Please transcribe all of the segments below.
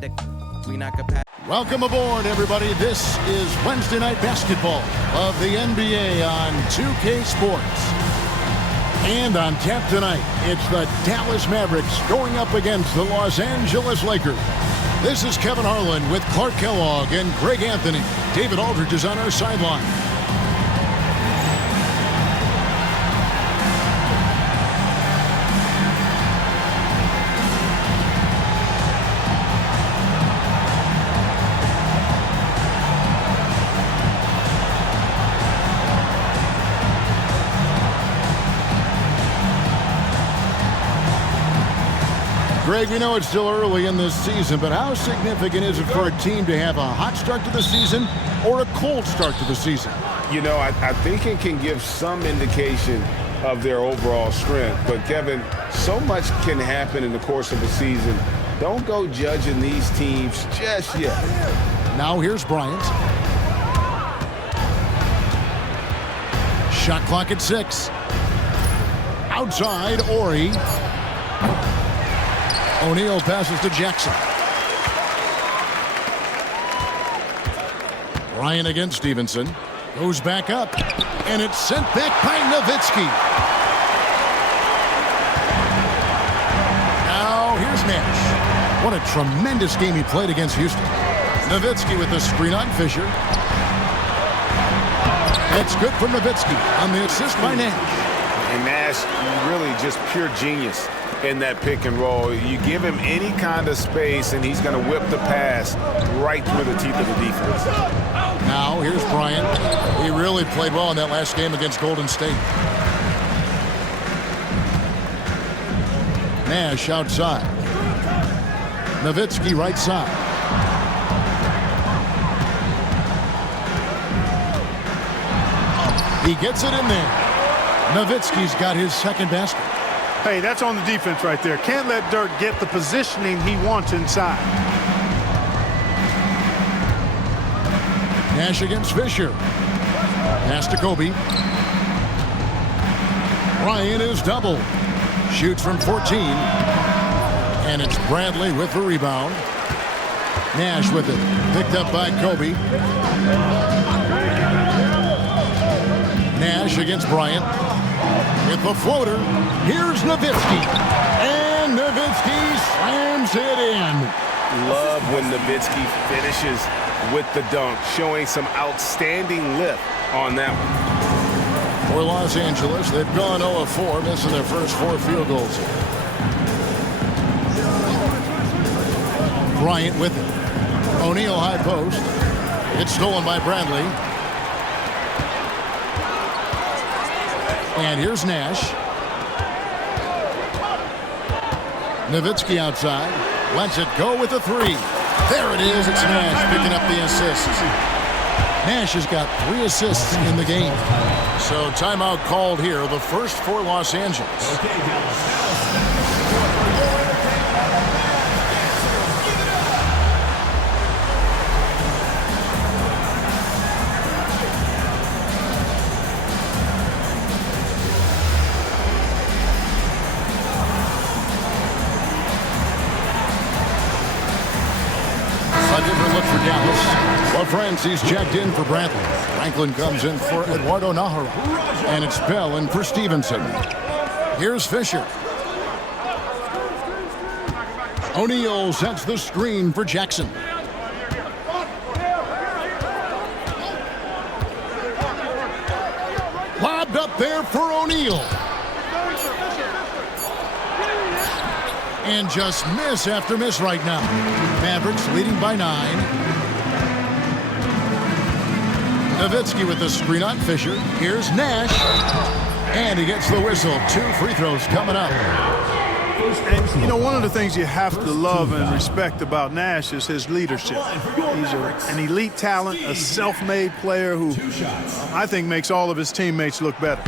had to. We not capacity. Welcome aboard, everybody. This is Wednesday Night Basketball of the NBA on 2K Sports. And on tap tonight, it's the Dallas Mavericks going up against the Los Angeles Lakers. This is Kevin Harlan with Clark Kellogg and Greg Anthony. David Aldridge is on our sideline. Greg, we know it's still early in this season, but how significant is it for a team to have a hot start to the season or a cold start to the season? You know, I think it can give some indication of their overall strength. But, Kevin, so much can happen in the course of a season. Don't go judging these teams just yet. Now here's Bryant. Shot clock at 6. Outside, Ori. O'Neal passes to Jackson. Ryan against Stevenson. Goes back up. And it's sent back by Nowitzki. Now here's Nash. What a tremendous game he played against Houston. Nowitzki with the screen on Fisher. That's good for Nowitzki on the assist by Nash. And Nash, really just pure genius in that pick and roll. You give him any kind of space and he's going to whip the pass right through the teeth of the defense. Now here's Bryant. He really played well in that last game against Golden State. Nash outside. Nowitzki right side. He gets it in there. Nowitzki's got his second basket. Hey, that's on the defense right there. Can't let Dirk get the positioning he wants inside. Nash against Fisher. Pass to Kobe. Ryan is doubled. Shoots from 14. And it's Bradley with the rebound. Nash with it. Picked up by Kobe. Nash against Bryant. With the floater, here's Nowitzki. And Nowitzki slams it in. Love when Nowitzki finishes with the dunk, showing some outstanding lift on that one. For Los Angeles, they've gone 0 of 4, missing their first 4 field goals. Bryant with it. O'Neal high post. It's stolen by Bradley. And here's Nash. Nowitzki outside. Lets it go with a 3. There it is. It's Nash picking up the assist. Nash has got 3 assists in the game. So timeout called here. The first for Los Angeles. Francie's checked in for Bradley. Franklin comes in for Eduardo Najarro. And it's Bell in for Stevenson. Here's Fisher. O'Neal sets the screen for Jackson. Lobbed up there for O'Neal. And just miss after miss right now. Mavericks leading by 9. Nowitzki with the screen on Fisher. Here's Nash. And he gets the whistle. 2 free throws coming up. And, you know, one of the things you have to love and respect about Nash is his leadership. He's an elite talent, a self-made player who I think makes all of his teammates look better.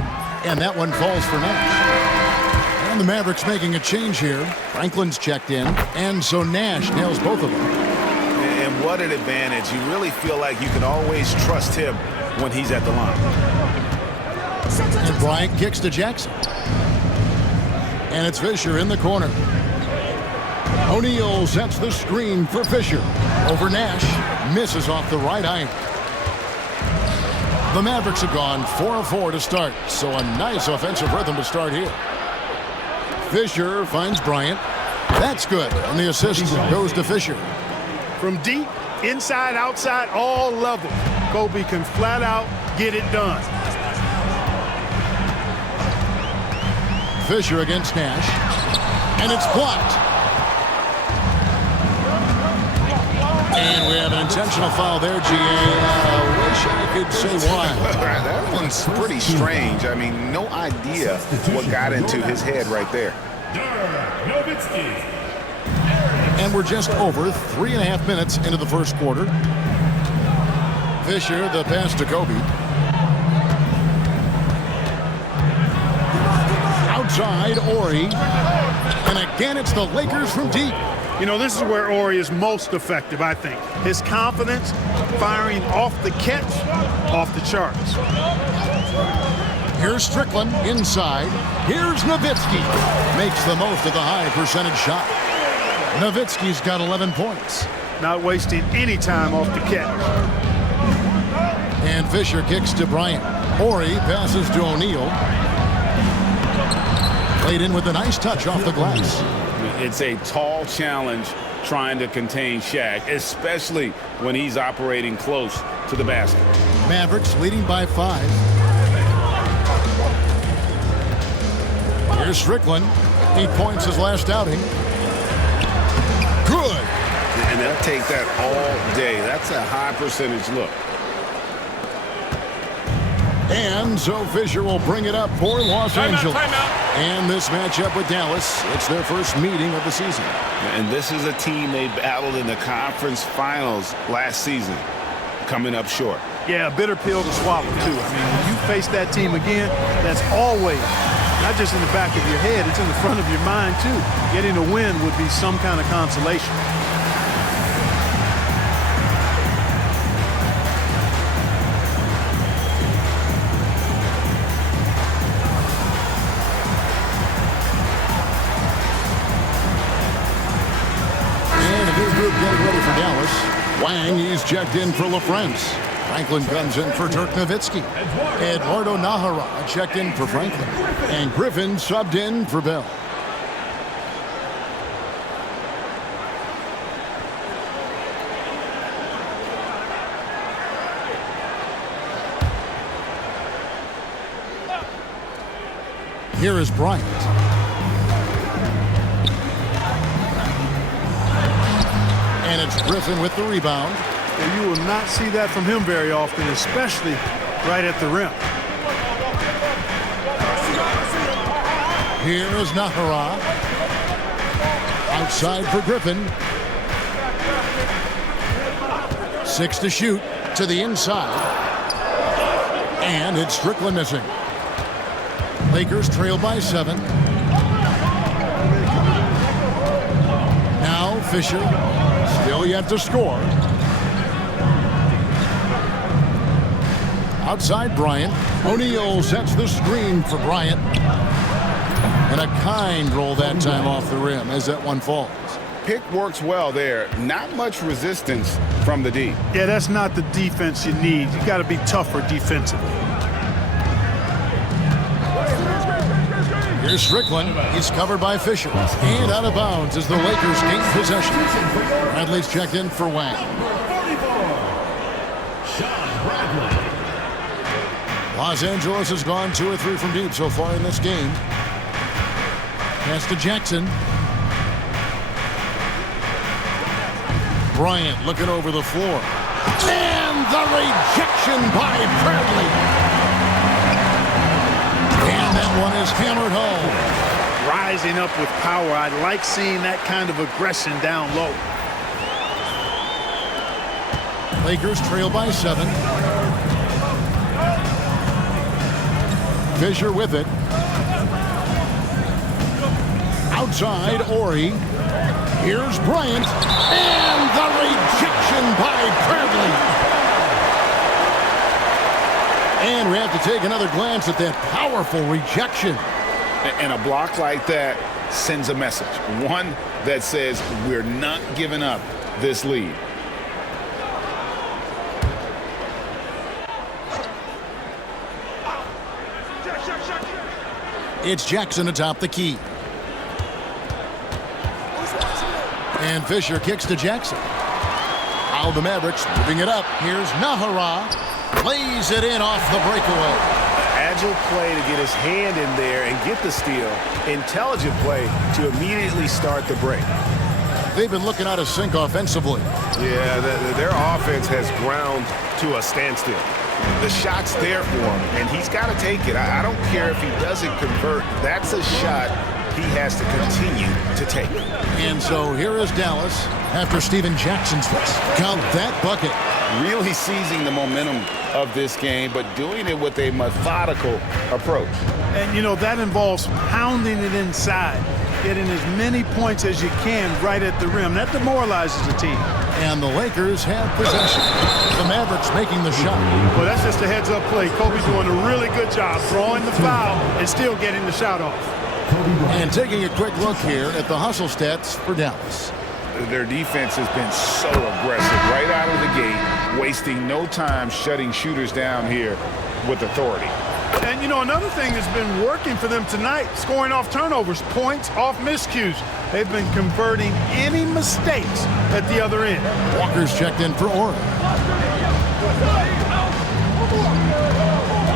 And that one falls for Nash. And the Mavericks making a change here. Franklin's checked in. And so Nash nails both of them. And what an advantage. You really feel like you can always trust him when he's at the line. And Bryant kicks to Jackson. And it's Fisher in the corner. O'Neal sets the screen for Fisher. Over Nash. Misses off the right iron. The Mavericks have gone 4 of 4 to start, so a nice offensive rhythm to start here. Fisher finds Bryant. That's good, and the assist goes to Fisher. From deep, inside, outside, all levels, Kobe can flat out get it done. Fisher against Nash, and it's blocked. And we have an intentional foul there, GA. Wish I could say why. That one's pretty strange. I mean, no idea what got into his head right there. And we're just over 3.5 minutes into the first quarter. Fisher, the pass to Kobe. Outside, Ori. And again, it's the Lakers from deep. You know, this is where Ori is most effective, I think. His confidence, firing off the catch, off the charts. Here's Strickland inside. Here's Nowitzki. Makes the most of the high percentage shot. Nowitzki's got 11 points. Not wasting any time off the catch. And Fisher kicks to Bryant. Ori passes to O'Neal. Played in with a nice touch off the glass. It's a tall challenge trying to contain Shaq, especially when he's operating close to the basket. Mavericks leading by 5. Here's Strickland. 8 points his last outing. Good. And they'll take that all day. That's a high percentage look. And so Fisher will bring it up for Los Angeles. And this matchup with Dallas, it's their first meeting of the season. And this is a team they battled in the conference finals last season, coming up short. Yeah, a bitter pill to swallow, too. I mean, when you face that team again, that's always, not just in the back of your head, it's in the front of your mind, too. Getting a win would be some kind of consolation. Getting ready for Dallas. Wang, he's checked in for LaFrance. Franklin comes in for Dirk Nowitzki. Eduardo Nahara checked in for Franklin. And Griffin subbed in for Bell. Here is Bryant. And it's Griffin with the rebound. And you will not see that from him very often, especially right at the rim. Here is Nahara. Outside for Griffin. 6 to shoot to the inside. And it's Strickland missing. Lakers trail by 7. Now Fisher. Still yet to score. Outside Bryant. O'Neal sets the screen for Bryant. And a kind roll that time off the rim as that one falls. Pick works well there. Not much resistance from the D. Yeah, that's not the defense you need. You got to be tougher defensively. Here's Strickland. He's covered by Fisher. And out of bounds as the Lakers gain possession. Bradley's checked in for Wang. Los Angeles has gone 2 or 3 from deep so far in this game. Pass to Jackson. Bryant looking over the floor. And the rejection by Bradley. And that one is hammered home. Rising up with power. I like seeing that kind of aggression down low. Lakers trail by 7. Fisher with it. Outside, Ori. Here's Bryant. And the rejection by Bradley. And we have to take another glance at that powerful rejection. And a block like that sends a message. One that says we're not giving up this lead. It's Jackson atop the key. And Fisher kicks to Jackson. Now the Mavericks moving it up. Here's Nahara. Lays it in off the breakaway. Agile play to get his hand in there and get the steal. Intelligent play to immediately start the break. They've been looking out of sync offensively. Yeah, their offense has ground to a standstill. The shot's there for him, and he's got to take it. I don't care if he doesn't convert. That's a shot he has to continue to take. And so here is Dallas after Steven Jackson's miss. Count that bucket. Really seizing the momentum of this game, but doing it with a methodical approach. And, you know, that involves pounding it inside, getting as many points as you can right at the rim. That demoralizes the team. And the Lakers have possession. The Mavericks making the shot. Well, that's just a heads-up play. Kobe's doing a really good job drawing the foul and still getting the shot off. And taking a quick look here at the hustle stats for Dallas. Their defense has been so aggressive right out of the gate, wasting no time shutting shooters down here with authority. And, you know, another thing that's been working for them tonight, scoring off turnovers, points off miscues. They've been converting any mistakes at the other end. Walker's checked in for Oren.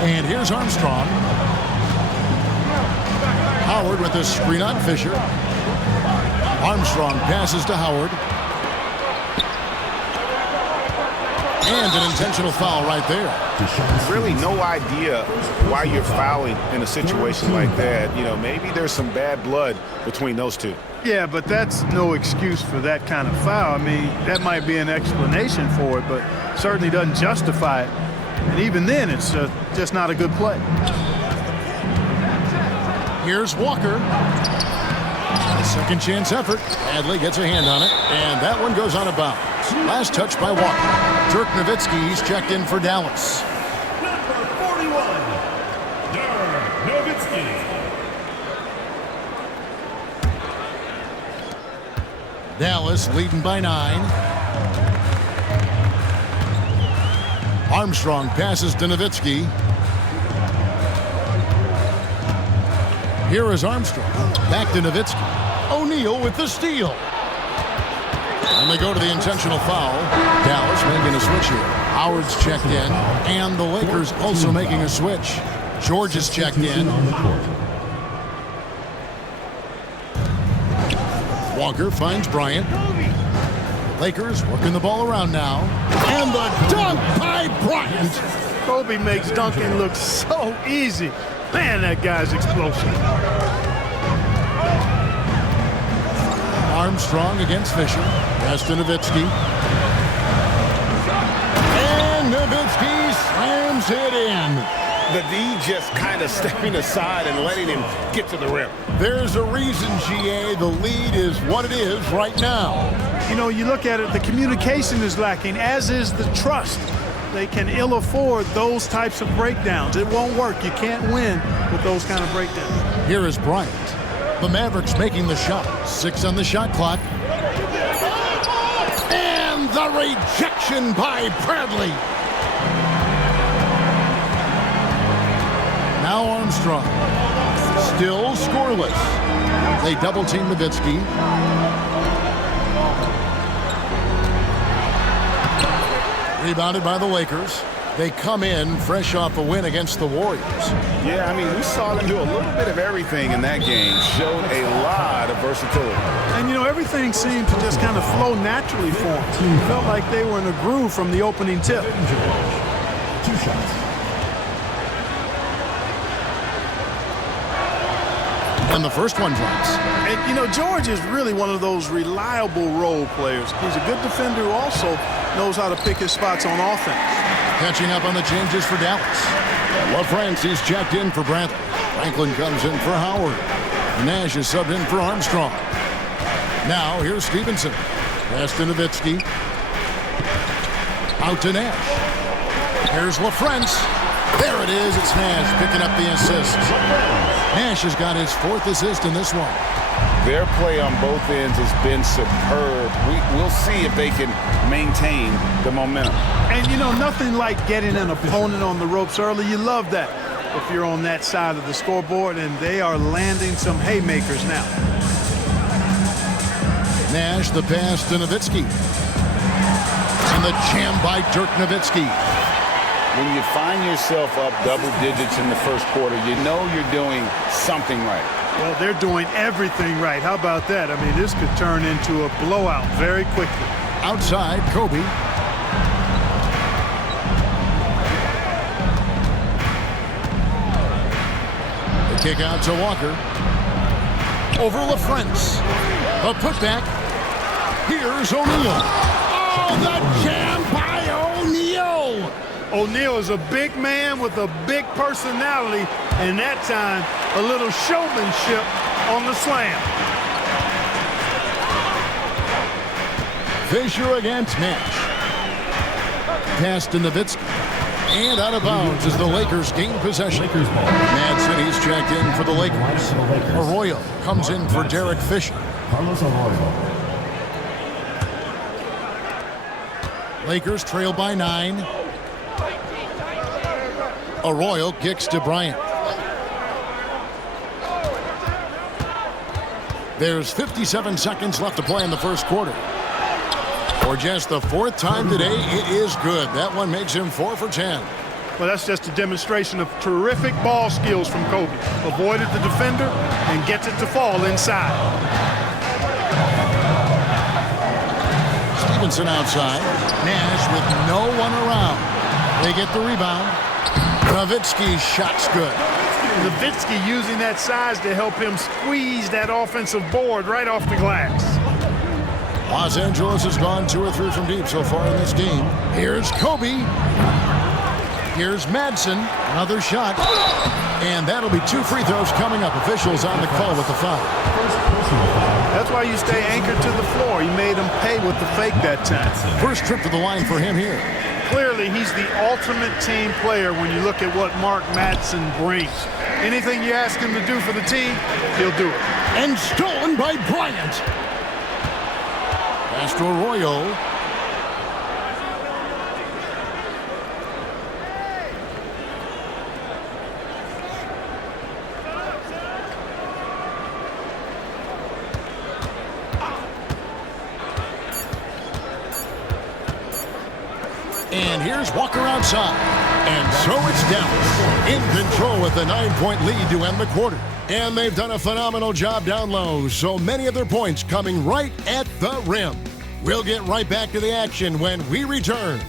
And here's Armstrong. Howard with a screen on Fisher. Armstrong passes to Howard. And an intentional foul right there. Really no idea why you're fouling in a situation like that. You know, maybe there's some bad blood between those two. Yeah, but that's no excuse for that kind of foul. I mean, that might be an explanation for it, but certainly doesn't justify it. And even then, it's just not a good play. Here's Walker. Second chance effort. Adley gets a hand on it, and that one goes on a bounce. Last touch by Walker. Dirk Nowitzki, he's checked in for Dallas. Number 41, Dirk Nowitzki. Dallas leading by 9. Armstrong passes to Nowitzki. Here is Armstrong. Back to Nowitzki. O'Neal with the steal. And they go to the intentional foul. Dallas making a switch here. Howard's checked in. And the Lakers also making a switch. George is checked in. Walker finds Bryant. Lakers working the ball around now. And the dunk by Bryant. Kobe makes dunking look so easy. Man, that guy's explosive. Armstrong against Fisher. Pass to Nowitzki. And Nowitzki slams it in. The D just kind of stepping aside and letting him get to the rim. There's a reason, GA, the lead is what it is right now. You know, you look at it, the communication is lacking, as is the trust. They can ill afford those types of breakdowns. It won't work. You can't win with those kind of breakdowns. Here is Bryant. The Mavericks making the shot. 6 on the shot clock. And the rejection by Bradley. Now Armstrong. Still scoreless. They double team Nowitzki. Rebounded by the Lakers. They come in fresh off a win against the Warriors. Yeah, I mean, we saw them do a little bit of everything in that game. Showed a lot of versatility. And, you know, everything seemed to just kind of flow naturally for them. Felt like they were in a groove from the opening tip. 2 shots. And the first one drops. And, you know, George is really one of those reliable role players. He's a good defender who also knows how to pick his spots on offense. Catching up on the changes for Dallas. LaFrance is checked in for Bradley. Franklin comes in for Howard. Nash is subbed in for Armstrong. Now here's Stevenson. Pass to Nowitzki. Out to Nash. Here's LaFrance. There it is. It's Nash picking up the assist. Nash has got his 4th assist in this one. Their play on both ends has been superb. We'll see if they can maintain the momentum. And, you know, nothing like getting an opponent on the ropes early. You love that if you're on that side of the scoreboard, and they are landing some haymakers now. Nash, the pass to Nowitzki. And the jam by Dirk Nowitzki. When you find yourself up double digits in the first quarter, you know you're doing something right. Well, they're doing everything right. How about that? I mean, this could turn into a blowout very quickly. Outside, Kobe. The kick out to Walker. Over LaFrance. A putback. Here's O'Neal. Oh, the jam by O'Neal. O'Neal is a big man with a big personality, and that time, a little showmanship on the slam. Fisher against Nash. Pass to Nowitzki. And out of bounds as the Lakers gain possession. Madsen, he's checked in for the Lakers. Arroyo comes in for Derek Fisher. Lakers trail by 9. Arroyo kicks to Bryant. There's 57 seconds left to play in the first quarter. For just the 4th time today, it is good. That one makes him 4 for 10. Well, that's just a demonstration of terrific ball skills from Kobe. Avoided the defender and gets it to fall inside. Stevenson outside. Nash with no one around. They get the rebound. Nowitzki's shot's good. Nowitzki using that size to help him squeeze that offensive board right off the glass. Los Angeles has gone 2 or 3 from deep so far in this game. Here's Kobe. Here's Madsen. Another shot. And that'll be 2 free throws coming up. Officials on the call with the foul. That's why you stay anchored to the floor. He made him pay with the fake that time. First trip to the line for him here. Clearly, he's the ultimate team player when you look at what Mark Madsen brings. Anything you ask him to do for the team, he'll do it. And stolen by Bryant. Pass to Arroyo. And here's Walker outside. And so it's Dallas in control with a 9-point lead to end the quarter. And they've done a phenomenal job down low. So many of their points coming right at the rim. We'll get right back to the action when we return.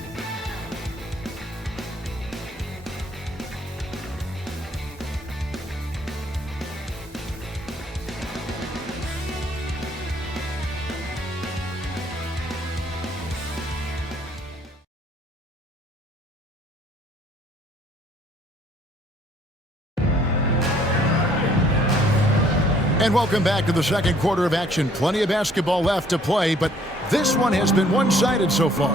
And welcome back to the second quarter of action. Plenty of basketball left to play, but this one has been one-sided so far.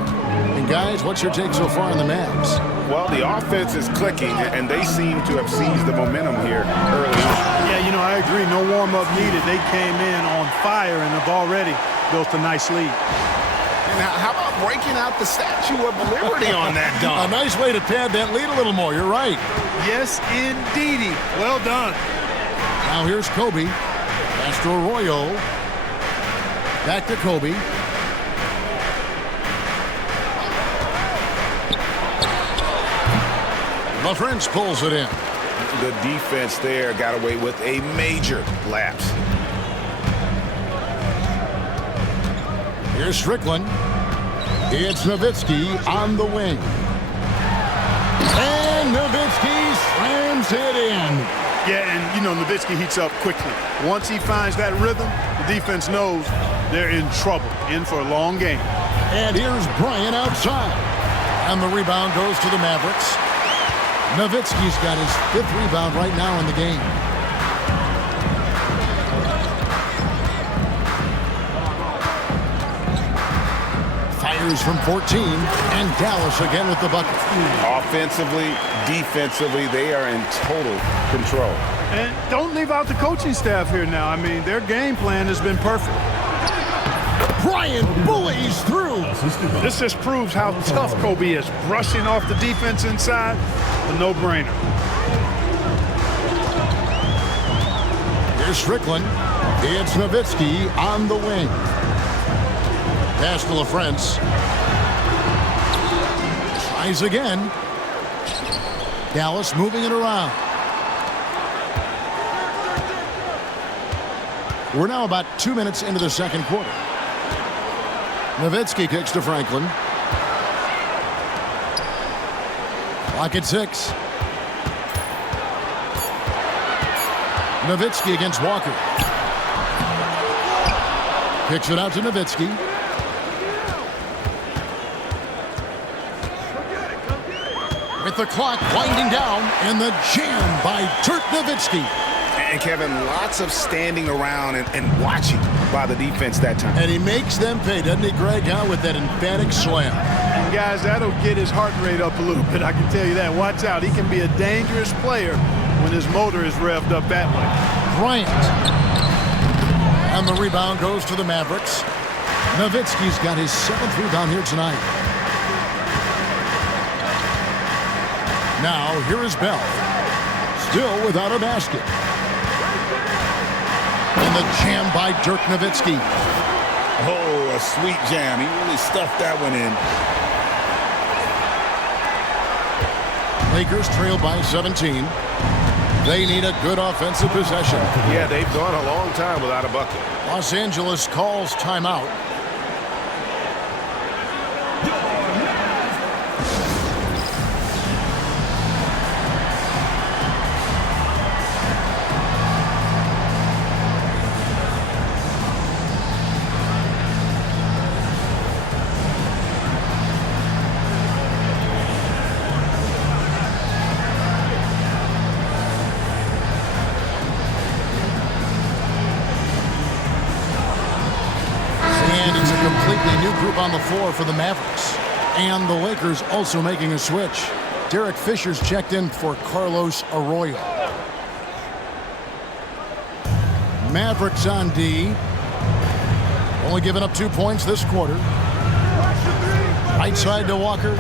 And guys, what's your take so far on the Mavs? Well, the offense is clicking, and they seem to have seized the momentum here early on. Yeah, you know, I agree. No warm-up needed. They came in on fire and have already built a nice lead. And how about breaking out the Statue of Liberty on that dunk? A nice way to pad that lead a little more. You're right. Yes, indeedy. Well done. Now here's Kobe. Pass to Arroyo. Back to Kobe. LaFrance pulls it in. The defense there got away with a major lapse. Here's Strickland. It's Nowitzki on the wing. And Nowitzki slams it in. Yeah, and, you know, Nowitzki heats up quickly. Once he finds that rhythm, the defense knows they're in trouble, in for a long game. And here's Bryant outside. And the rebound goes to the Mavericks. Nowitzki's got his 5th rebound right now in the game. Fires from 14, and Dallas again with the bucket. Offensively, defensively, they are in total control. And don't leave out the coaching staff here now. I mean, their game plan has been perfect. Bryant bullies through. This just proves how tough Kobe is. Brushing off the defense inside, a no-brainer. Here's Strickland. It's Nowitzki on the wing. Pass to LaFrance. Tries again. Dallas moving it around. We're now about 2 minutes into the second quarter. Nowitzki kicks to Franklin. Clock at 6. Nowitzki against Walker. Kicks it out to Nowitzki. With the clock winding down, and the jam by Dirk Nowitzki. And Kevin, lots of standing around and watching by the defense that time. And he makes them pay, doesn't he, Greg, with that emphatic slam. And guys, that'll get his heart rate up a little bit, I can tell you that. Watch out, he can be a dangerous player when his motor is revved up that way. Bryant. And the rebound goes to the Mavericks. Nowitzki's got his 7th rebound here tonight. Now, here is Bell. Still without a basket. And the jam by Dirk Nowitzki. Oh, a sweet jam. He really stuffed that one in. Lakers trail by 17. They need a good offensive possession. Yeah, they've gone a long time without a bucket. Los Angeles calls timeout. On the floor for the Mavericks. And the Lakers also making a switch. Derek Fisher's checked in for Carlos Arroyo. Mavericks on D. Only giving up 2 points this quarter. Right side to Walker.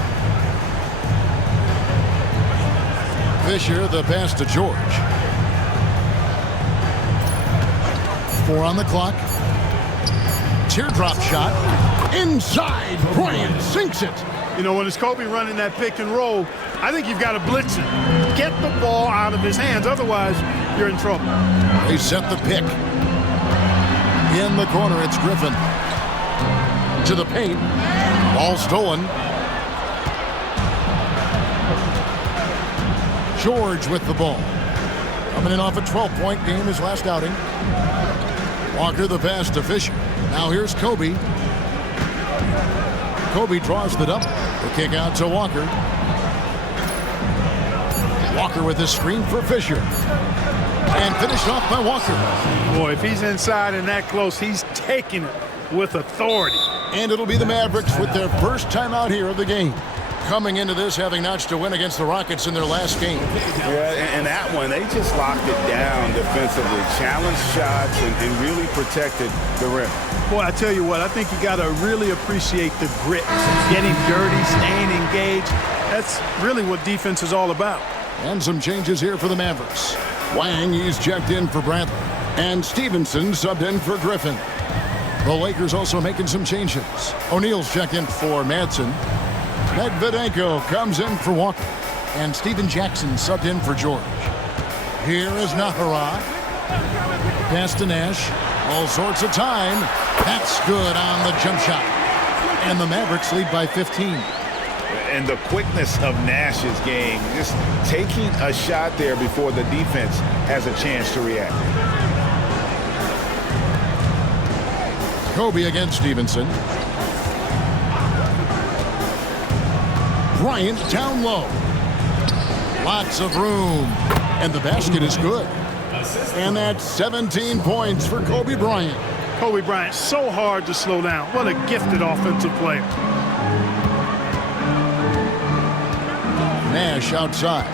Fisher, the pass to George. 4 on the clock. Teardrop shot. Inside, Bryant sinks it. You know, when it's Kobe running that pick and roll, I think you've got to blitz it. Get the ball out of his hands, otherwise you're in trouble. They set the pick. In the corner, it's Griffin. To the paint. Ball stolen. George with the ball. Coming in off a 12-point game his last outing. Walker the pass to Fisher. Now here's Kobe. Kobe draws the double. The kick out to Walker. Walker with the screen for Fisher. And finished off by Walker. Boy, if he's inside and that close, he's taking it with authority. And it'll be the Mavericks with their first time out here of the game. Coming into this having notched a win against the Rockets in their last game. Yeah, and that one, they just locked it down defensively. Challenged shots and really protected the rim. Boy, I tell you what, I think you got to really appreciate the grit. Getting dirty, staying engaged. That's really what defense is all about. And some changes here for the Mavericks. Wang, he's checked in for Bradley. And Stevenson subbed in for Griffin. The Lakers also making some changes. O'Neal's checked in for Madsen. Medvedenko comes in for Walker. And Steven Jackson subbed in for George. Here is Nahara. Pass to Nash. All sorts of time. That's good on the jump shot. And the Mavericks lead by 15. And the quickness of Nash's game, just taking a shot there before the defense has a chance to react. Kobe against Stevenson. Bryant down low. Lots of room. And the basket is good. And that's 17 points for Kobe Bryant. Kobe Bryant, so hard to slow down. What a gifted offensive player. Nash outside.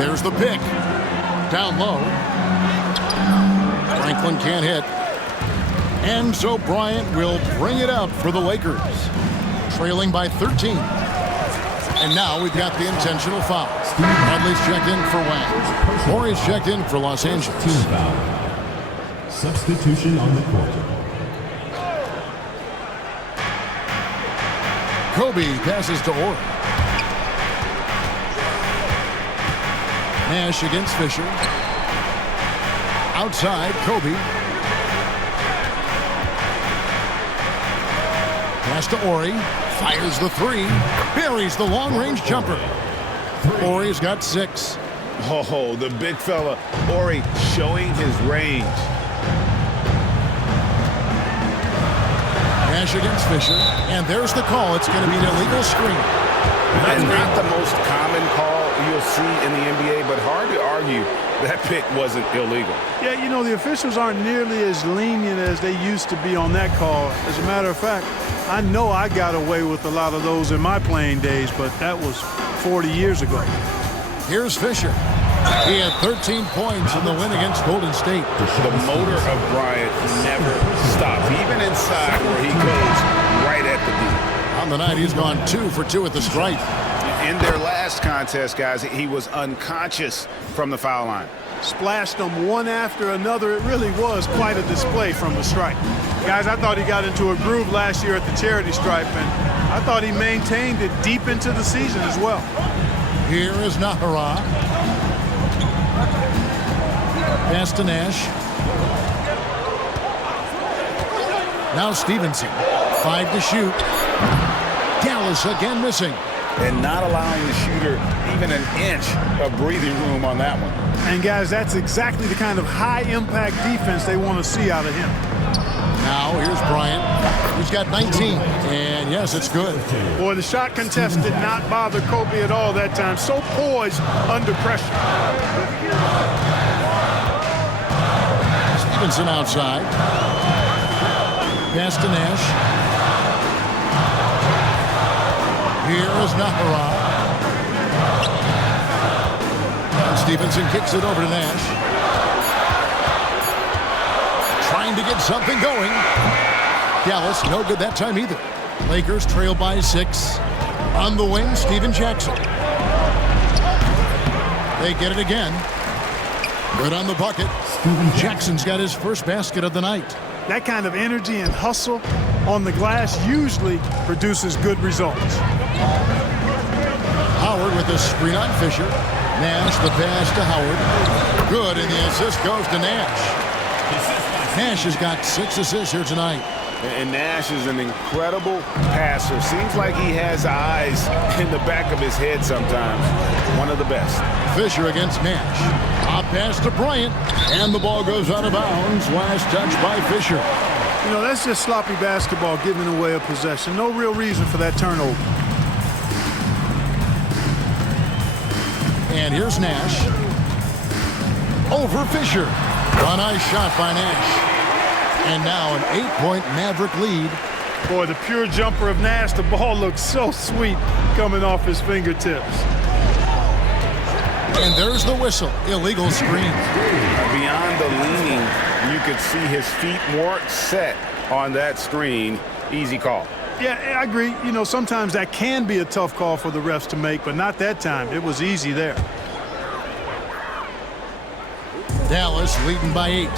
There's the pick. down low. Franklin can't hit. And so Bryant will bring it up for the Lakers. Trailing by 13. And now we've got the intentional foul. Bradley's checked in for Wang. Morey's checked in for Los Angeles. Team foul. Substitution on the court. Kobe passes to Orr. Nash against Fisher. Outside, Kobe. Pass to Ori. Fires the three. Buries the long-range jumper. Ori's got 6. Oh, the big fella, Ori, showing his range. Nash against Fisher. And there's the call. It's going to be an illegal screen. That's not the most common call you'll see in the NBA, but hard to argue that pick wasn't illegal. Yeah, you know, the officials aren't nearly as lenient as they used to be on that call. As a matter of fact, I know I got away with a lot of those in my playing days, but that was 40 years ago. Here's Fisher. He had 13 points in the win against Golden State. The motor of Bryant never stops, even inside where he goes right at the D. On the night, he's gone 2 for 2 at the stripe. In their last contest, guys, he was unconscious from the foul line. Splashed them one after another. It really was quite a display from the stripe. Guys, I thought he got into a groove last year at the charity stripe, and I thought he maintained it deep into the season as well. Here is Nahara. Pass to Nash. Now Stevenson. 5 to shoot. Dallas again missing. And not allowing the shooter even an inch of breathing room on that one. And guys, that's exactly the kind of high-impact defense they want to see out of him. Now here's Bryant. He's got 19. And yes, it's good. Boy, the shot contest did not bother Kobe at all that time. So poised under pressure. Stevenson outside. Pass to Nash. Here is Nahara. And Stevenson kicks it over to Nash. Trying to get something going. Dallas, no good that time either. Lakers trail by 6. On the wing, Steven Jackson. They get it again. Good on the bucket. Jackson's got his first basket of the night. That kind of energy and hustle on the glass usually produces good results. Howard with a screen on Fisher. Nash the pass to Howard. Good, and the assist goes to Nash. Nash has got 6 assists here tonight. And Nash is an incredible passer. Seems like he has eyes in the back of his head sometimes. One of the best. Fisher against Nash. A pass to Bryant. And the ball goes out of bounds. Last touch by Fisher. You know, that's just sloppy basketball, giving away a possession. No real reason for that turnover. And here's Nash. Over Fisher. A nice shot by Nash. And now an 8-point Maverick lead. Boy, the pure jumper of Nash, the ball looks so sweet coming off his fingertips. And there's the whistle. Illegal screen. Beyond the leaning, you could see his feet weren't set on that screen. Easy call. Yeah, I agree. You know, sometimes that can be a tough call for the refs to make, but not that time. It was easy there. Dallas leading by 8.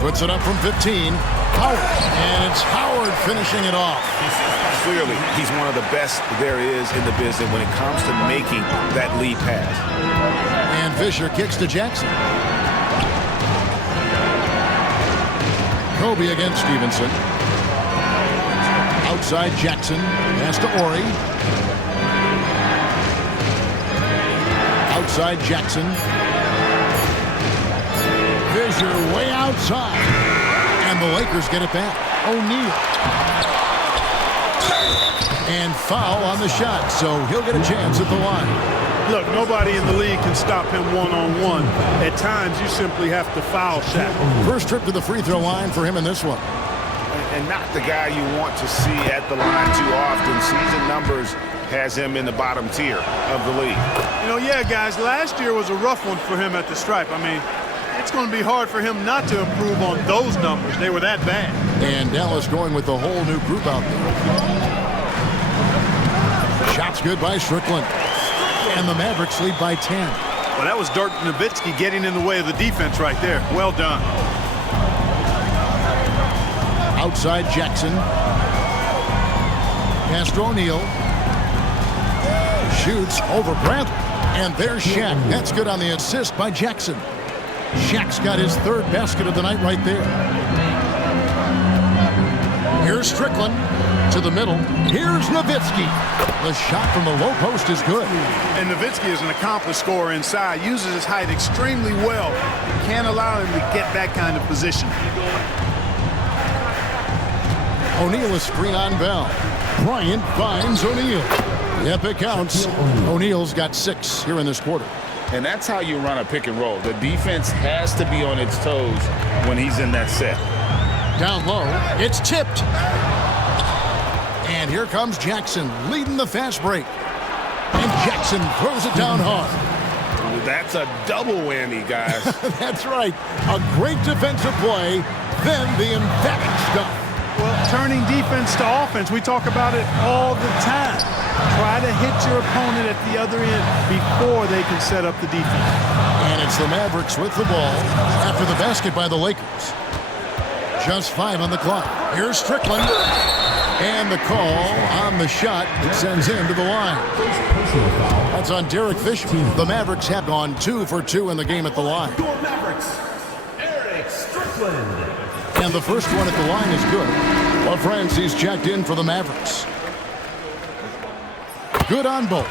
Puts it up from 15. Howard. And it's Howard finishing it off. Clearly, he's one of the best there is in the business when it comes to making that lead pass. And Fisher kicks to Jackson. Kobe against Stevenson. Outside Jackson. Pass to Ori. Outside Jackson. Fisher way outside. And the Lakers get it back. O'Neal. And foul on the shot, so he'll get a chance at the line. Look, nobody in the league can stop him one-on-one. At times, you simply have to foul Shaq. First trip to the free throw line for him in this one. and not the guy you want to see at the line too often. Season numbers has him in the bottom tier of the league. You know, yeah, guys, last year was a rough one for him at the stripe. I mean, it's going to be hard for him not to improve on those numbers. They were that bad. And Dallas going with a whole new group out there. Shots good by Strickland. And the Mavericks lead by 10. Well, that was Dirk Nowitzki getting in the way of the defense right there. Well done. Outside Jackson. Pass to O'Neal. Shoots over Brandt. And there's Shaq. That's good on the assist by Jackson. Shaq's got his third basket of the night right there. Here's Strickland to the middle. Here's Nowitzki. The shot from the low post is good. And Nowitzki is an accomplished scorer inside. Uses his height extremely well. You can't allow him to get that kind of position. O'Neal a screen on Bell. Bryant finds O'Neal. Yep, it counts. O'Neal's got 6 here in this quarter. And that's how you run a pick and roll. The defense has to be on its toes when he's in that set. Down low, it's tipped. And here comes Jackson leading the fast break. And Jackson throws it down hard. That's a double whammy, guys. That's right. A great defensive play, then the emphatic stuff. Well, turning defense to offense, we talk about it all the time. Try to hit your opponent at the other end before they can set up the defense. And it's the Mavericks with the ball after the basket by the Lakers. Just 5 on the clock. Here's Strickland. And the call on the shot that sends him to the line. That's on Derek Fisher. The Mavericks have gone 2 for 2 in the game at the line. And the first one at the line is good. Well, friends, he's checked in for the Mavericks. Good on both.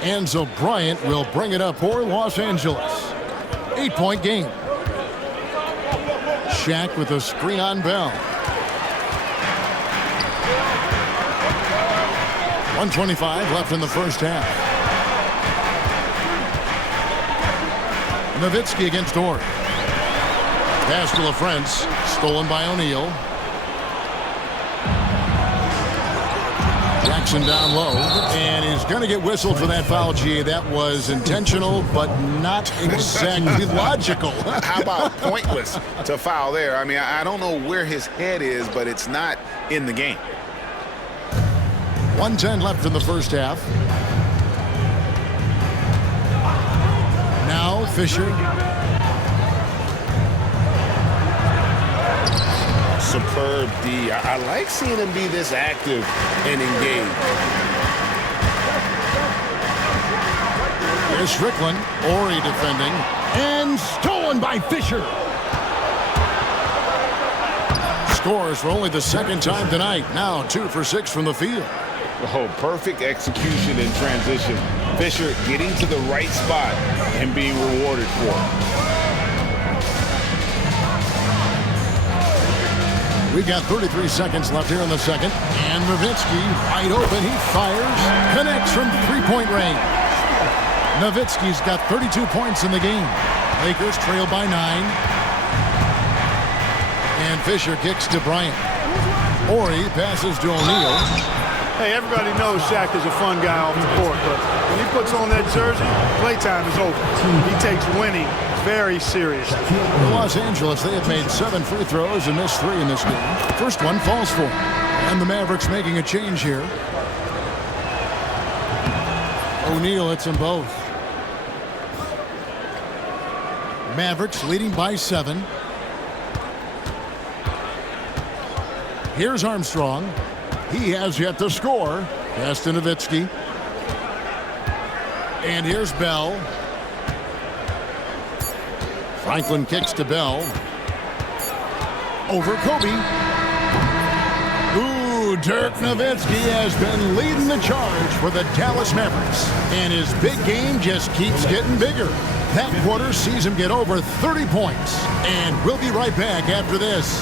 Enzo Bryant will bring it up for Los Angeles. 8-point game. Shaq with a screen on Bell. 1:25 left in the first half. Nowitzki against Orr. Pass to LaFrance. Stolen by O'Neal. Jackson down low, and he's going to get whistled for that foul, G. That was intentional, but not exactly logical. How about pointless to foul there? I mean, I don't know where his head is, but it's not in the game. 1:10 left in the first half. Now Fisher. Superb D. I like seeing him be this active and engaged. Here's Strickland. Ori defending. And stolen by Fisher. Scores for only the second time tonight. Now 2 for 6 from the field. Oh, perfect execution in transition. Fisher getting to the right spot and being rewarded for it. We got 33 seconds left here in the second. And Nowitzki wide open. He fires. Connects from three-point range. Nowitzki's got 32 points in the game. Lakers trail by 9. And Fisher kicks to Bryant. Ori passes to O'Neal. Hey, everybody knows Shaq is a fun guy off the court, but when he puts on that jersey, playtime is over. He takes winning very seriously. In Los Angeles, they have made 7 free throws and missed 3 in this game. First one falls for him. And the Mavericks making a change here. O'Neal hits them both. Mavericks leading by 7. Here's Armstrong. He has yet to score. Pass to Nowitzki. And here's Bell. Franklin kicks to Bell. Over Kobe. Ooh, Dirk Nowitzki has been leading the charge for the Dallas Mavericks. And his big game just keeps getting bigger. That quarter sees him get over 30 points. And we'll be right back after this.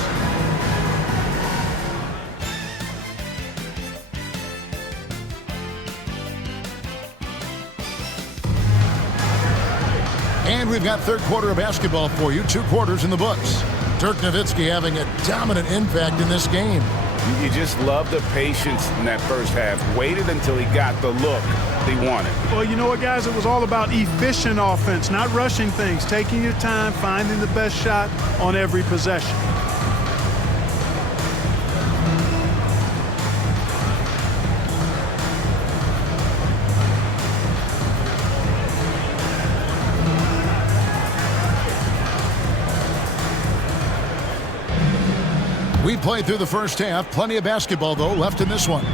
And we've got third quarter of basketball for you. 2 quarters in the books. Dirk Nowitzki having a dominant impact in this game. You just love the patience in that first half. Waited until he got the look he wanted. Well, you know what, guys? It was all about efficient offense, not rushing things, taking your time, finding the best shot on every possession. We played through the first half. Plenty of basketball, though, left in this one.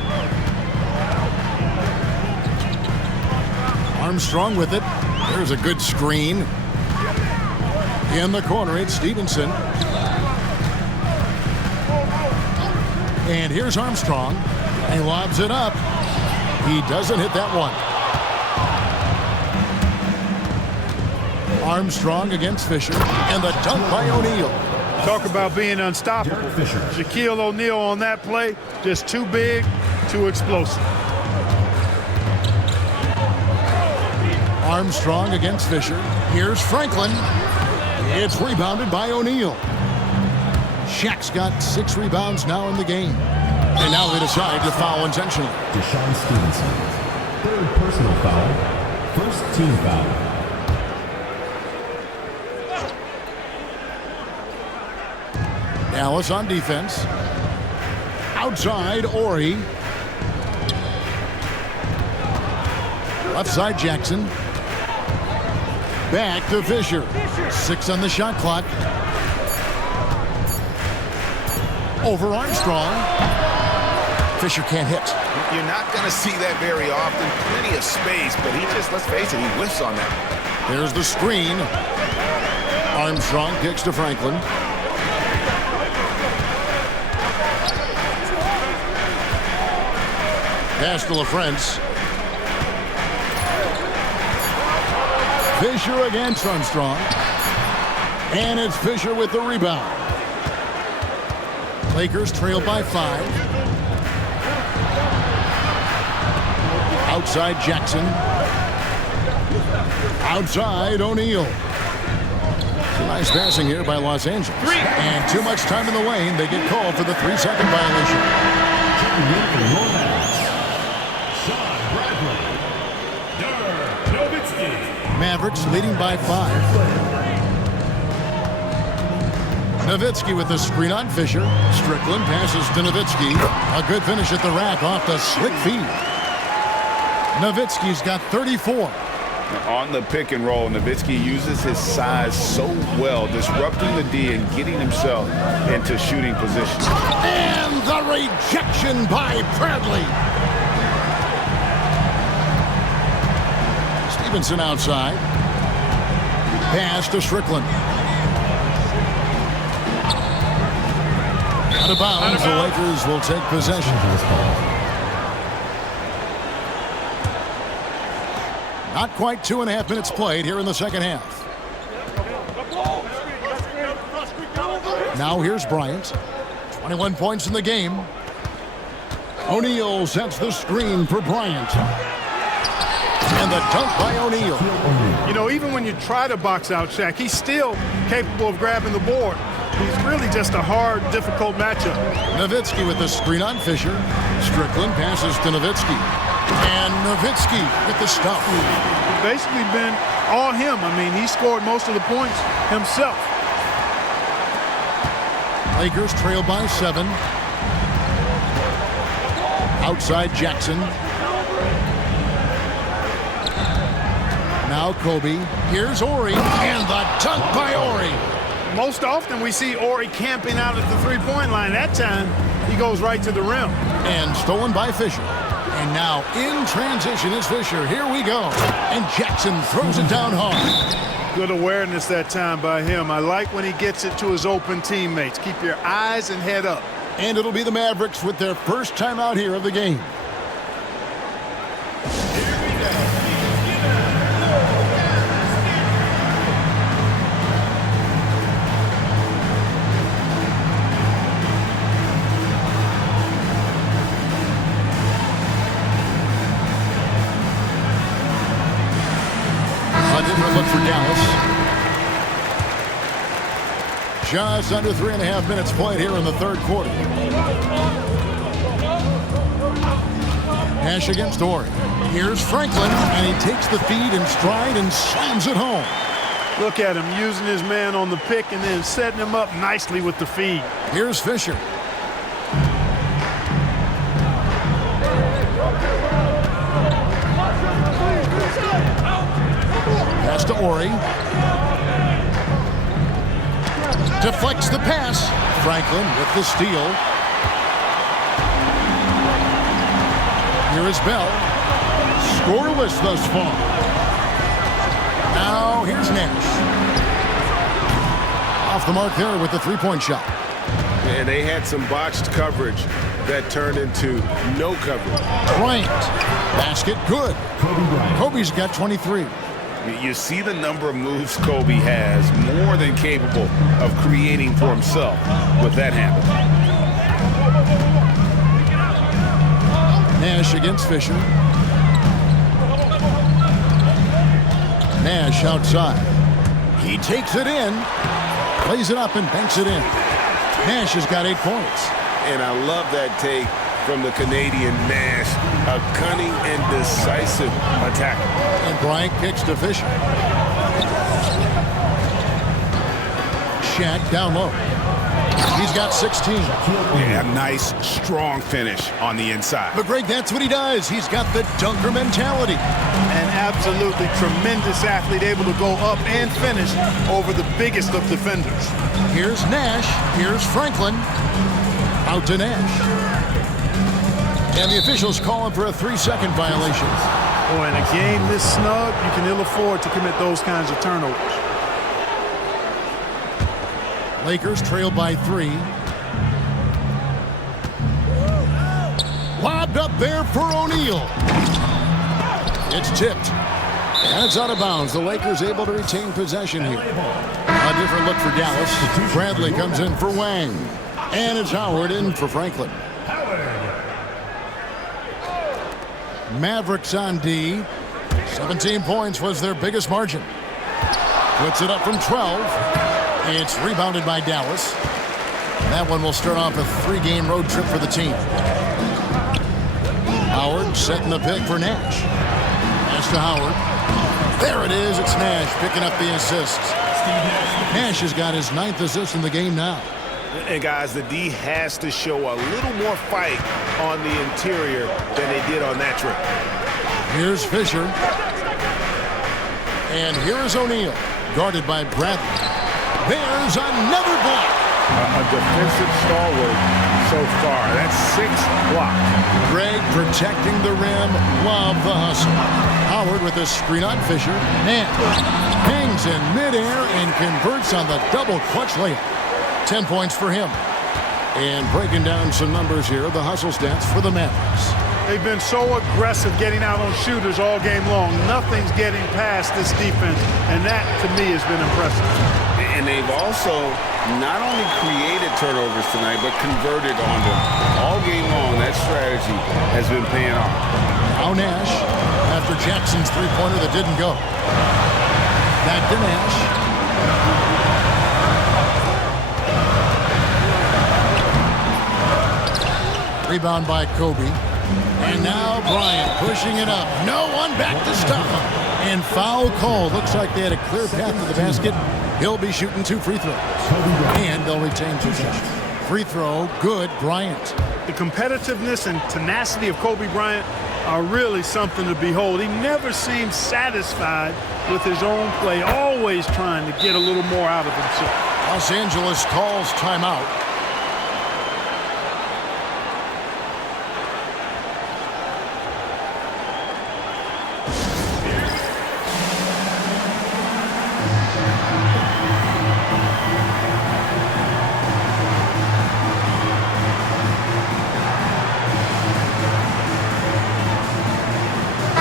Armstrong with it. There's a good screen. In the corner, it's Stevenson. And here's Armstrong. He lobs it up. He doesn't hit that one. Armstrong against Fisher. And the dunk by O'Neal. Talk about being unstoppable. Shaquille O'Neal on that play, just too big, too explosive. Armstrong against Fisher. Here's Franklin. It's rebounded by O'Neal. Shaq's got 6 rebounds now in the game. And now they decide to foul intentionally. Deshaun Stevenson. 3rd personal foul. 1st team foul. Dallas on defense. Outside, Ori. Left side, Jackson. Back to Fisher. 6 on the shot clock. Over Armstrong. Fisher can't hit. You're not going to see that very often. Plenty of space, but he just, let's face it, he whiffs on that. There's the screen. Armstrong kicks to Franklin. Pass to LaFrance. Fisher against Armstrong. And it's Fisher with the rebound. Lakers trail by 5. Outside Jackson. Outside O'Neal. Nice passing here by Los Angeles. And too much time in the lane. They get called for the 3-second violation. Mavericks leading by 5. Nowitzki with the screen on Fisher. Strickland passes to Nowitzki. A good finish at the rack off the slick feed. Nowitzki's got 34. On the pick and roll, Nowitzki uses his size so well, disrupting the D and getting himself into shooting position. And the rejection by Bradley. Stevenson outside. Pass to Strickland. Out of bounds, the Lakers will take possession. Not quite 2.5 minutes played here in the second half. Now here's Bryant. 21 points in the game. O'Neal sets the screen for Bryant. And the dunk by O'Neal. You know, even when you try to box out Shaq, he's still capable of grabbing the board. He's really just a hard, difficult matchup. Nowitzki with the screen on Fisher. Strickland passes to Nowitzki. And Nowitzki with the stop. Basically been all him. I mean, he scored most of the points himself. Lakers trail by 7. Outside Jackson. Now Kobe. Here's Ori. And the dunk by Ori. Most often we see Ori camping out at the three-point line. That time, he goes right to the rim. And stolen by Fisher. And now in transition is Fisher. Here we go. And Jackson throws it down hard. Good awareness that time by him. I like when he gets it to his open teammates. Keep your eyes and head up. And it'll be the Mavericks with their first time out here of the game. different look for Dallas. Just under 3.5 minutes played here in the third quarter. Nash against Ori. Here's Franklin, and he takes the feed in stride and slams it home. Look at him using his man on the pick and then setting him up nicely with the feed. Here's Fisher. Pass to Ori. Deflects the pass. Franklin with the steal. Here is Bell. Scoreless thus far. Now here's Nash. Off the mark there with the three-point shot. And they had some botched coverage that turned into no coverage. Bryant. Basket good. Kobe's got 23. You see the number of moves Kobe has, more than capable of creating for himself with that handle. Nash against Fisher. Nash outside. He takes it in, plays it up and banks it in. Nash has got 8 points. And I love that take from the Canadian Nash. A cunning and decisive attacker. And Bryant kicks to Fisher. Shaq down low. He's got 16. Yeah, nice, strong finish on the inside. But Greg, that's what he does. He's got the dunker mentality. An absolutely tremendous athlete, able to go up and finish over the biggest of defenders. Here's Nash. Here's Franklin. Out to Nash. And the officials calling for a 3-second violation. Oh, in a game this snug, you can ill afford to commit those kinds of turnovers. Lakers trail by 3. Lobbed up there for O'Neal. It's tipped. And it's out of bounds. The Lakers able to retain possession here. A different look for Dallas. Bradley comes in for Wang. And it's Howard in for Franklin. Mavericks on D. 17 points was their biggest margin. Puts it up from 12. It's rebounded by Dallas. That one will start off a 3-game road trip for the team. Howard setting the pick for Nash. Pass to Howard. There it is. It's Nash picking up the assist. Nash has got his 9th assist in the game now. And guys, the D has to show a little more fight on the interior than they did on that trip. Here's Fisher. And here is O'Neal, guarded by Bradley. There's another block. A defensive stalwart so far. That's 6 blocks. Greg protecting the rim. Love the hustle. Howard with a screen on Fisher. Nash hangs in midair and converts on the double clutch layup. 10 points for him. And breaking down some numbers here, the hustle stats for the Mavericks. They've been so aggressive getting out on shooters all game long. Nothing's getting past this defense, and that, to me, has been impressive. And they've also not only created turnovers tonight, but converted on them. All game long, that strategy has been paying off. Now Nash, after Jackson's three-pointer that didn't go. Back to Nash. Rebound by Kobe. And now Bryant pushing it up. No one back to stop him. And foul call. Looks like they had a clear path to the basket. He'll be shooting 2 free throws. And they'll retain possession. Free throw, good, Bryant. The competitiveness and tenacity of Kobe Bryant are really something to behold. He never seems satisfied with his own play, always trying to get a little more out of himself. Los Angeles calls timeout.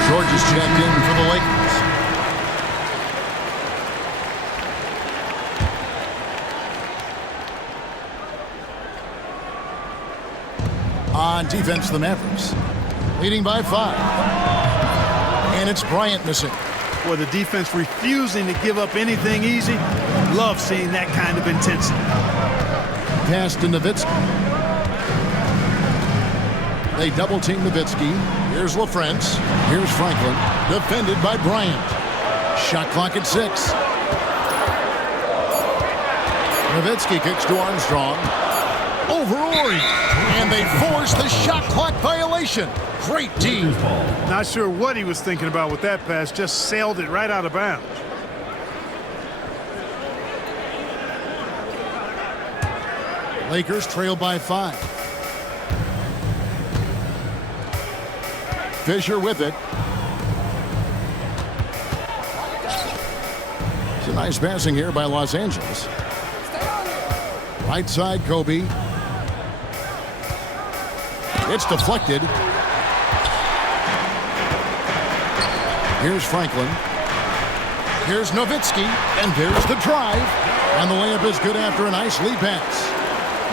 George is checked in for the Lakers. On defense, the Mavericks leading by 5. And it's Bryant missing. where the defense refusing to give up anything easy. Love seeing that kind of intensity. Pass to Nowitzki. They double team Nowitzki. Here's LaFrance. Here's Franklin. Defended by Bryant. Shot clock at 6. Nowitzki kicks to Armstrong. Over Ori. And they force the shot clock violation. Great D. Not sure what he was thinking about with that pass. Just sailed it right out of bounds. Lakers trail by 5. Fisher with it. It's a nice passing here by Los Angeles. Right side, Kobe. It's deflected. Here's Franklin. Here's Nowitzki. And there's the drive. And the layup is good after a nice lead pass.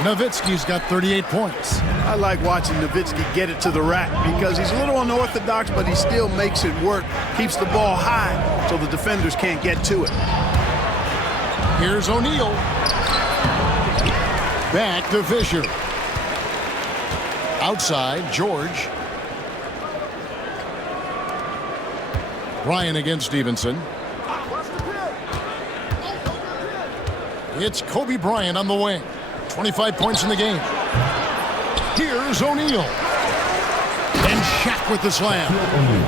Nowitzki's got 38 points. I like watching Nowitzki get it to the rack because he's a little unorthodox, but he still makes it work. Keeps the ball high so the defenders can't get to it. Here's O'Neal. Back to Fisher. Outside, George. Bryant against Stevenson. It's Kobe Bryant on the wing. 25 points in the game. Here's O'Neal. And Shaq with the slam.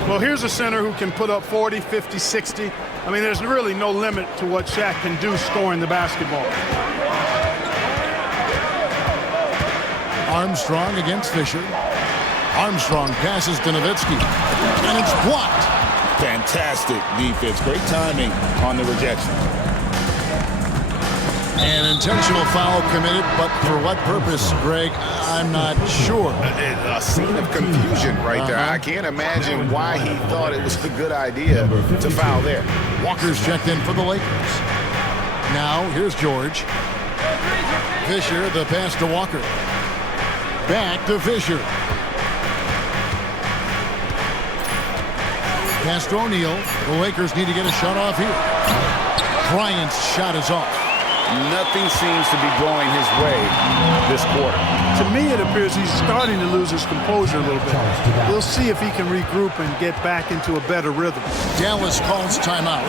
Well, here's a center who can put up 40, 50, 60. I mean, there's really no limit to what Shaq can do scoring the basketball. Armstrong against Fisher. Armstrong passes to Nowitzki. And it's blocked. Fantastic defense. Great timing on the rejection. An intentional foul committed, but for what purpose, Greg? I'm not sure. A scene of confusion right there. I can't imagine why he thought it was a good idea to foul there. Walker's checked in for the Lakers. Now, here's George. Fisher, the pass to Walker. Back to Fisher. Pass to O'Neal. The Lakers need to get a shot off here. Bryant's shot is off. Nothing seems to be going his way this quarter. To me, it appears he's starting to lose his composure a little bit. We'll see if he can regroup and get back into a better rhythm. Dallas calls timeout.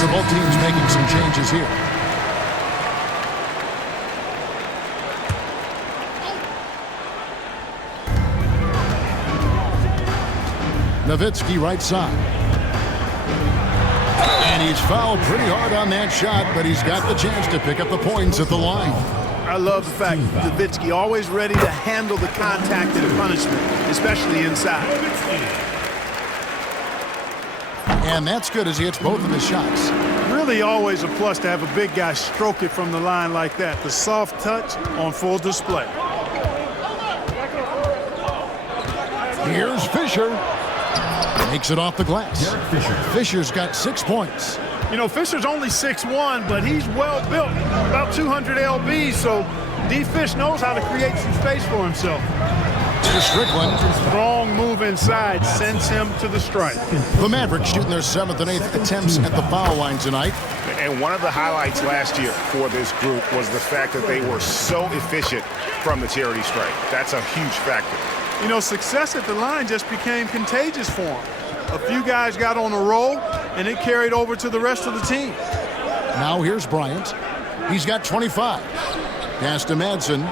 So both teams making some changes here. Nowitzki right side. And he's fouled pretty hard on that shot, but he's got the chance to pick up the points at the line. I love the fact that Nowitzki always ready to handle the contact and punishment, especially inside. And that's good as he hits both of his shots. Really always a plus to have a big guy stroke it from the line like that. The soft touch on full display. Here's Fisher. Makes it off the glass. Fisher's got 6 points. You know, Fisher's only 6'1", but he's well built, about 200 lb, so D-Fish knows how to create some space for himself. Here's Strickland. Strong move inside sends him to the stripe. The Mavericks shooting their 7th and 8th attempts at the foul line tonight. And one of the highlights last year for this group was the fact that they were so efficient from the charity stripe. That's a huge factor. You know, success at the line just became contagious for him. A few guys got on a roll, and it carried over to the rest of the team. Now here's Bryant. He's got 25. Pass to Madsen.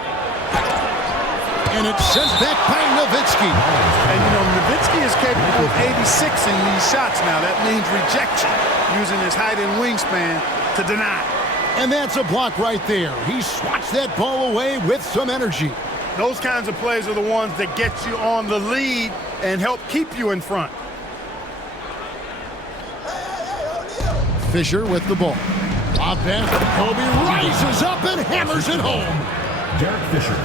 And it's sent back by Nowitzki. And, you know, Nowitzki is capable of 86 in these shots now. That means rejection, using his height and wingspan to deny. And that's a block right there. He swats that ball away with some energy. Those kinds of plays are the ones that get you on the lead and help keep you in front. Fisher with the ball. Lob pass. Kobe rises up and hammers it home. Derek Fisher.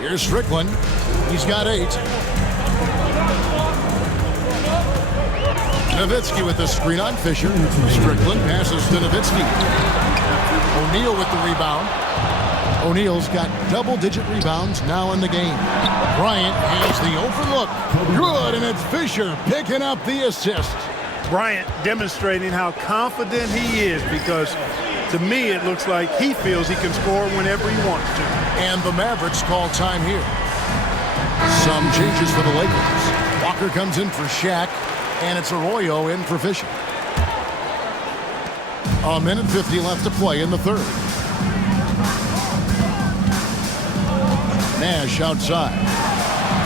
Here's Strickland. He's got 8. Nowitzki with the screen on Fisher. Strickland passes to Nowitzki. O'Neal with the rebound. O'Neal's got double-digit rebounds now in the game. Bryant has the open look. Good, and it's Fisher picking up the assist. Bryant demonstrating how confident he is, because to me it looks like he feels he can score whenever he wants to. And the Mavericks call time here. Some changes for the Lakers. Walker comes in for Shaq, and it's Arroyo in for Fisher. A minute 50 left to play in the third. Nash outside.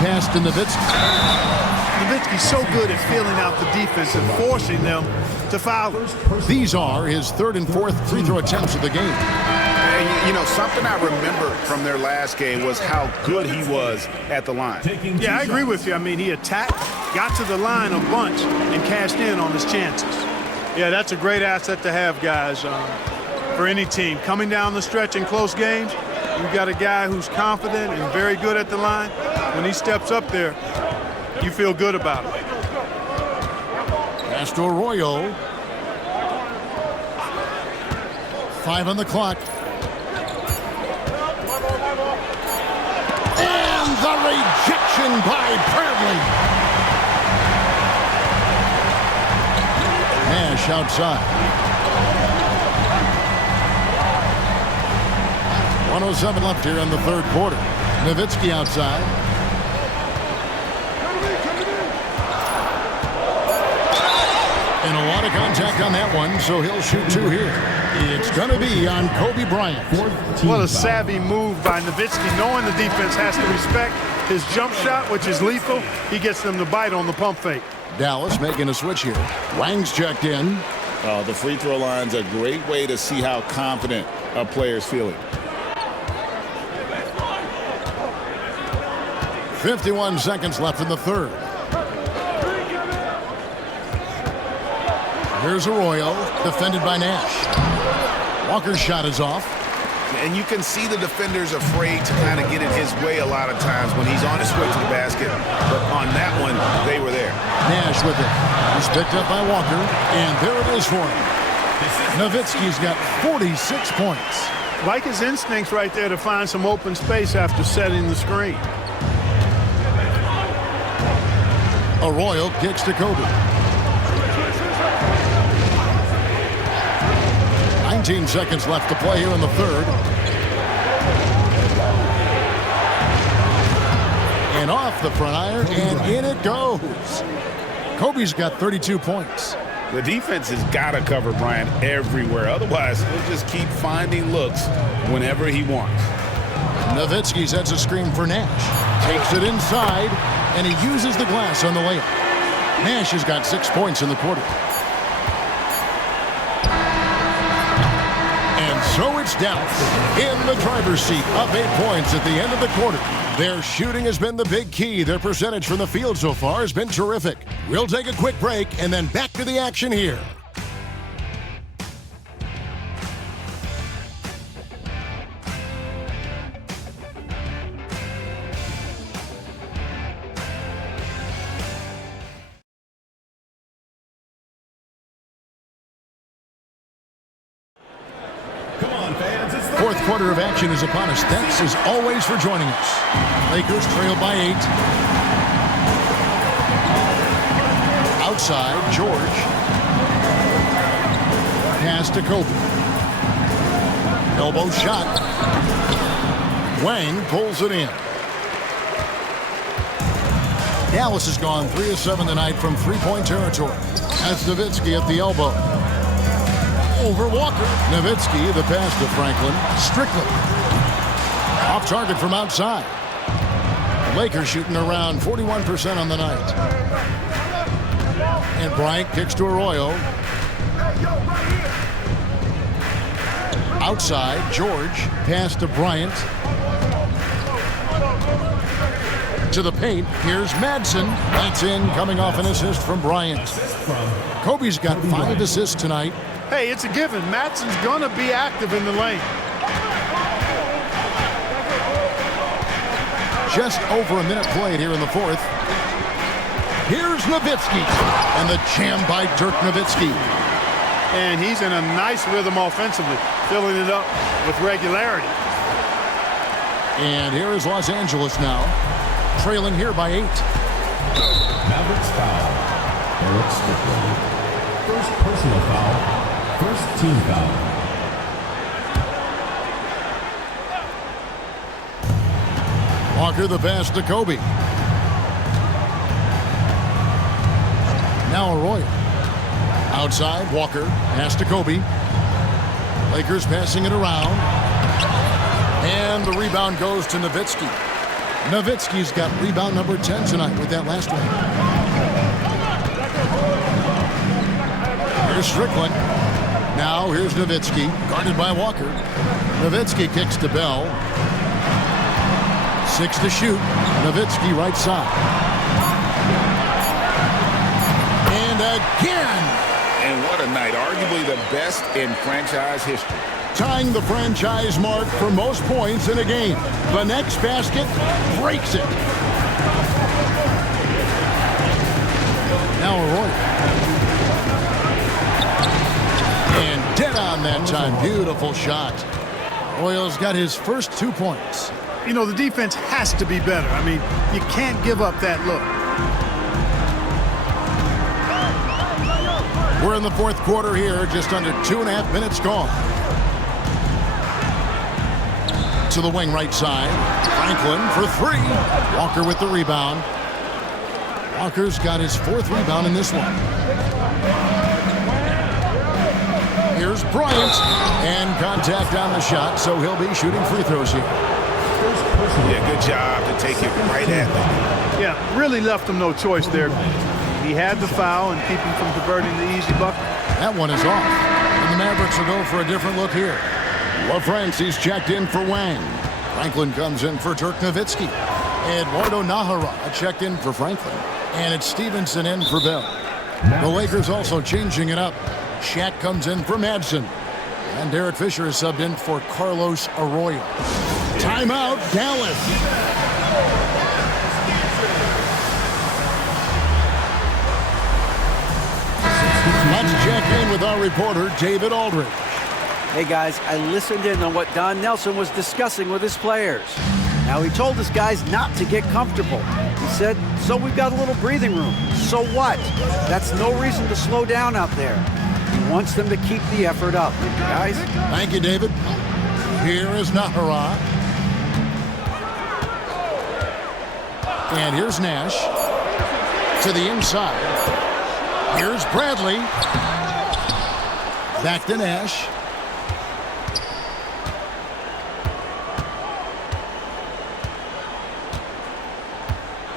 Pass to Nowitzki. Nowitzki's so good at feeling out the defense and forcing them to foul. These are his third and fourth free throw attempts of the game. And, you know, something I remember from their last game was how good he was at the line. Yeah, I agree with you. I mean, he attacked, got to the line a bunch, and cashed in on his chances. Yeah, that's a great asset to have, guys, for any team. Coming down the stretch in close games, you've got a guy who's confident and very good at the line. When he steps up there, you feel good about it. Pass to Arroyo. 5 on the clock. And the rejection by Bradley. Nash outside. 1:07 left here in the third quarter. Nowitzki outside. And a lot of contact on that one, so he'll shoot 2 here. It's going to be on Kobe Bryant. What a savvy move by Nowitzki, knowing the defense has to respect his jump shot, which is lethal. He gets them to bite on the pump fake. Dallas making a switch here. Wang's checked in. The free throw line's a great way to see how confident a player's feeling. 51 seconds left in the third. Here's Arroyo, defended by Nash. Walker's shot is off. And you can see the defenders afraid to kind of get in his way a lot of times when he's on his way to the basket. But on that one, they were there. Nash with it. He's picked up by Walker, and there it is for him. Nowitzki's got 46 points. Like his instincts right there to find some open space after setting the screen. Arroyo kicks to Kobe. 19 seconds left to play here in the third. And off the front iron, and in it goes. Kobe's got 32 points. The defense has got to cover Bryant everywhere. Otherwise, he'll just keep finding looks whenever he wants. Nowitzki sets a screen for Nash. Takes it inside, and he uses the glass on the layup. Nash has got 6 points in the quarter. And so it's Dallas in the driver's seat, up 8 points at the end of the quarter. Their shooting has been the big key. Their percentage from the field so far has been terrific. We'll take a quick break and then back to the action here. Fourth quarter of action is upon us. Thanks as always for joining us. Lakers trail by 8. Outside, George. Pass to Kobe. Elbow shot. Wang pulls it in. Dallas has gone 3 of 7 tonight from three-point territory. That's Nowitzki at the elbow. Over Walker. Nowitzki, the pass to Franklin. Strickland. Off target from outside. Lakers shooting around 41% on the night. And Bryant kicks to Arroyo. Outside, George. Pass to Bryant. To the paint. Here's Madsen. That's in, coming off an assist from Bryant. Kobe's got 5 assists tonight. Hey, it's a given. Madsen's going to be active in the lane. Just over a minute played here in the fourth. Here's Nowitzki. And the jam by Dirk Nowitzki. And he's in a nice rhythm offensively, filling it up with regularity. And here is Los Angeles now, trailing here by 8. Mavericks foul. Eric Strickland. First personal foul. First team foul. Walker the pass to Kobe. Now Arroyo. Outside, Walker pass to Kobe. Lakers passing it around. And the rebound goes to Nowitzki. Nowitzki's got rebound number 10 tonight with that last one. Here's Strickland. Now here's Nowitzki, guarded by Walker. Nowitzki kicks to Bell. 6 to shoot. Nowitzki right side. And again! And what a night. Arguably the best in franchise history. Tying the franchise mark for most points in a game. The next basket breaks it. Now Arroyo. And dead on that time. Beautiful shot. Arroyo's got his first 2 points. You know, the defense has to be better. I mean, you can't give up that look. We're in the fourth quarter here, just under 2.5 minutes gone. To the wing right side. Franklin for 3. Walker with the rebound. Walker's got his 4th rebound in this one. Here's Bryant. And contact on the shot, so he'll be shooting free throws here. Yeah, good job to take it right at them. Yeah, really left him no choice there. He had the foul and keep him from converting the easy bucket. That one is off. And the Mavericks will go for a different look here. LaFrancie's checked in for Wang. Franklin comes in for Dirk Nowitzki. Eduardo Nahara checked in for Franklin. And it's Stevenson in for Bell. The Lakers also changing it up. Shaq comes in for Madsen. And Derek Fisher is subbed in for Carlos Arroyo. Timeout, Dallas. Let's check in with our reporter, David Aldridge. Hey guys, I listened in on what Don Nelson was discussing with his players. Now he told his guys not to get comfortable. He said, so we've got a little breathing room. So what? That's no reason to slow down out there. He wants them to keep the effort up. Guys? Thank you, David. Here is Nahara. And here's Nash. To the inside. Here's Bradley. Back to Nash.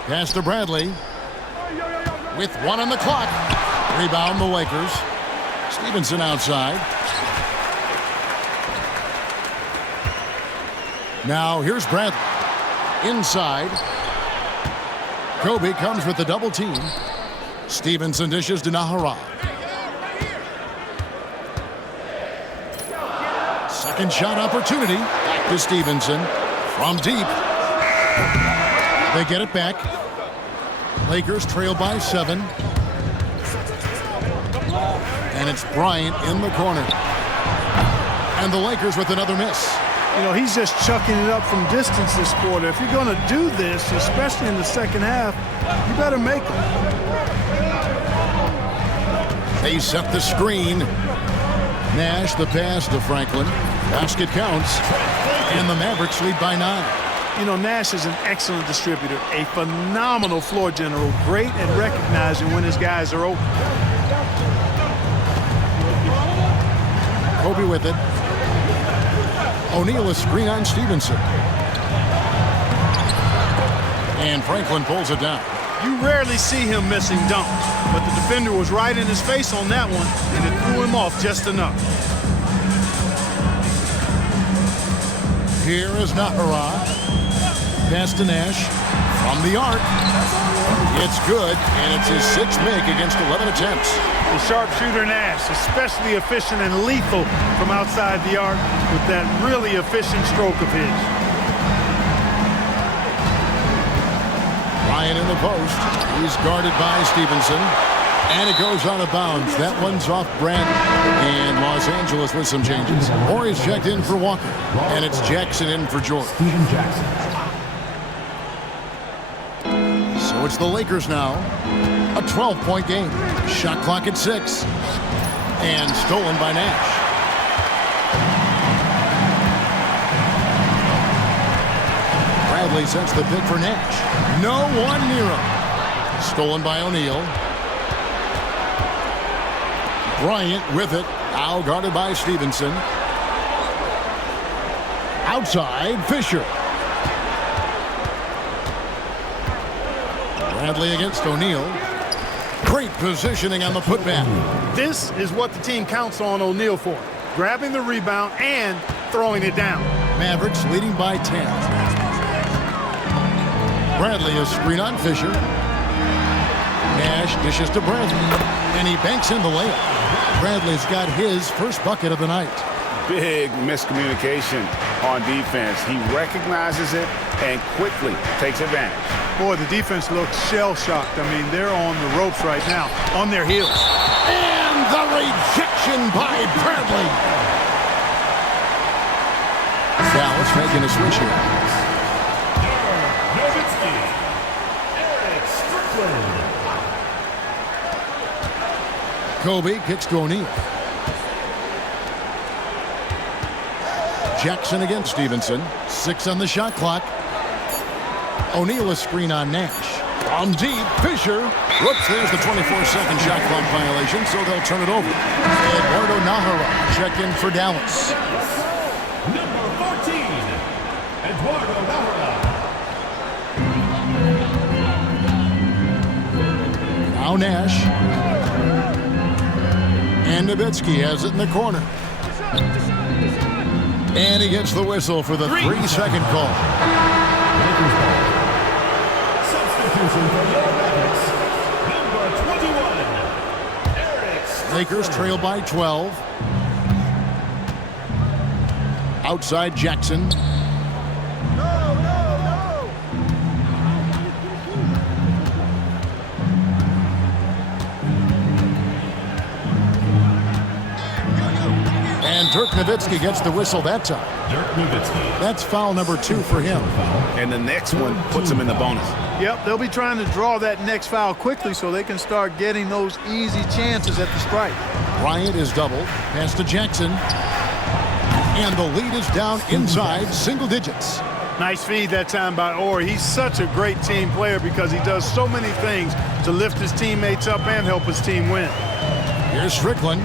Pass to Bradley. With 1 on the clock. Rebound the Lakers. Stevenson outside. Now here's Bradley. Inside. Kobe comes with the double team. Stevenson dishes to Nahara. Second shot opportunity. Back to Stevenson. From deep. They get it back. Lakers trail by 7. And it's Bryant in the corner. And the Lakers with another miss. You know, he's just chucking it up from distance this quarter. If you're going to do this, especially in the second half, you better make them. They set the screen. Nash the pass to Franklin. Basket counts. And the Mavericks lead by 9. You know, Nash is an excellent distributor, a phenomenal floor general, great at recognizing when his guys are open. Kobe with it. O'Neal a screen on Stevenson. And Franklin pulls it down. You rarely see him missing dunks, but the defender was right in his face on that one, and it threw him off just enough. Here is Nahara. Pass to Nash from the arc. It's good, and it's his 6th make against 11 attempts. The sharpshooter Nash, especially efficient and lethal from outside the arc with that really efficient stroke of his. Ryan in the post. He's guarded by Stevenson. And it goes out of bounds. That one's off Brandon. And Los Angeles with some changes. Horry's checked in for Walker. And it's Jackson in for George. Steven Jackson. So it's the Lakers now. A 12-point game. Shot clock at 6. And stolen by Nash. Bradley sets the pick for Nash. No one near him. Stolen by O'Neal. Bryant with it. Now guarded by Stevenson. Outside, Fisher. Bradley against O'Neal. Great positioning on the putback. This is what the team counts on O'Neal for. Grabbing the rebound and throwing it down. Mavericks leading by 10. Bradley a screen on Fisher. Nash dishes to Bradley. And he banks in the layup. Bradley's got his first bucket of the night. Big miscommunication on defense. He recognizes it and quickly takes advantage. Boy, the defense looks shell-shocked. I mean, they're on the ropes right now, on their heels. And the rejection by Bradley. Dallas making a switch here. Nowitzki. Eric Strickland. Kobe kicks to O'Neal. Jackson against Stevenson. 6 on the shot clock. O'Neal a screen on Nash. From deep, Fisher. Whoops, there's the 24-second shot clock violation, so they'll turn it over. Eduardo Nahara check in for Dallas. Number 14. Eduardo Nahara. Now Nash. And Nowitzki has it in the corner. And he gets the whistle for the 3-second call. Lakers ball. Substitution for the Mavericks. Number 21. Eric Strickland. Lakers trail by 12. Outside Jackson. And Dirk Nowitzki gets the whistle that time. Dirk Nowitzki. That's foul number 2 for him. And the next one puts him in the bonus. Yep, they'll be trying to draw that next foul quickly so they can start getting those easy chances at the strike. Bryant is doubled. Pass to Jackson. And the lead is down inside single digits. Nice feed that time by Horry. He's such a great team player because he does so many things to lift his teammates up and help his team win. Here's Strickland.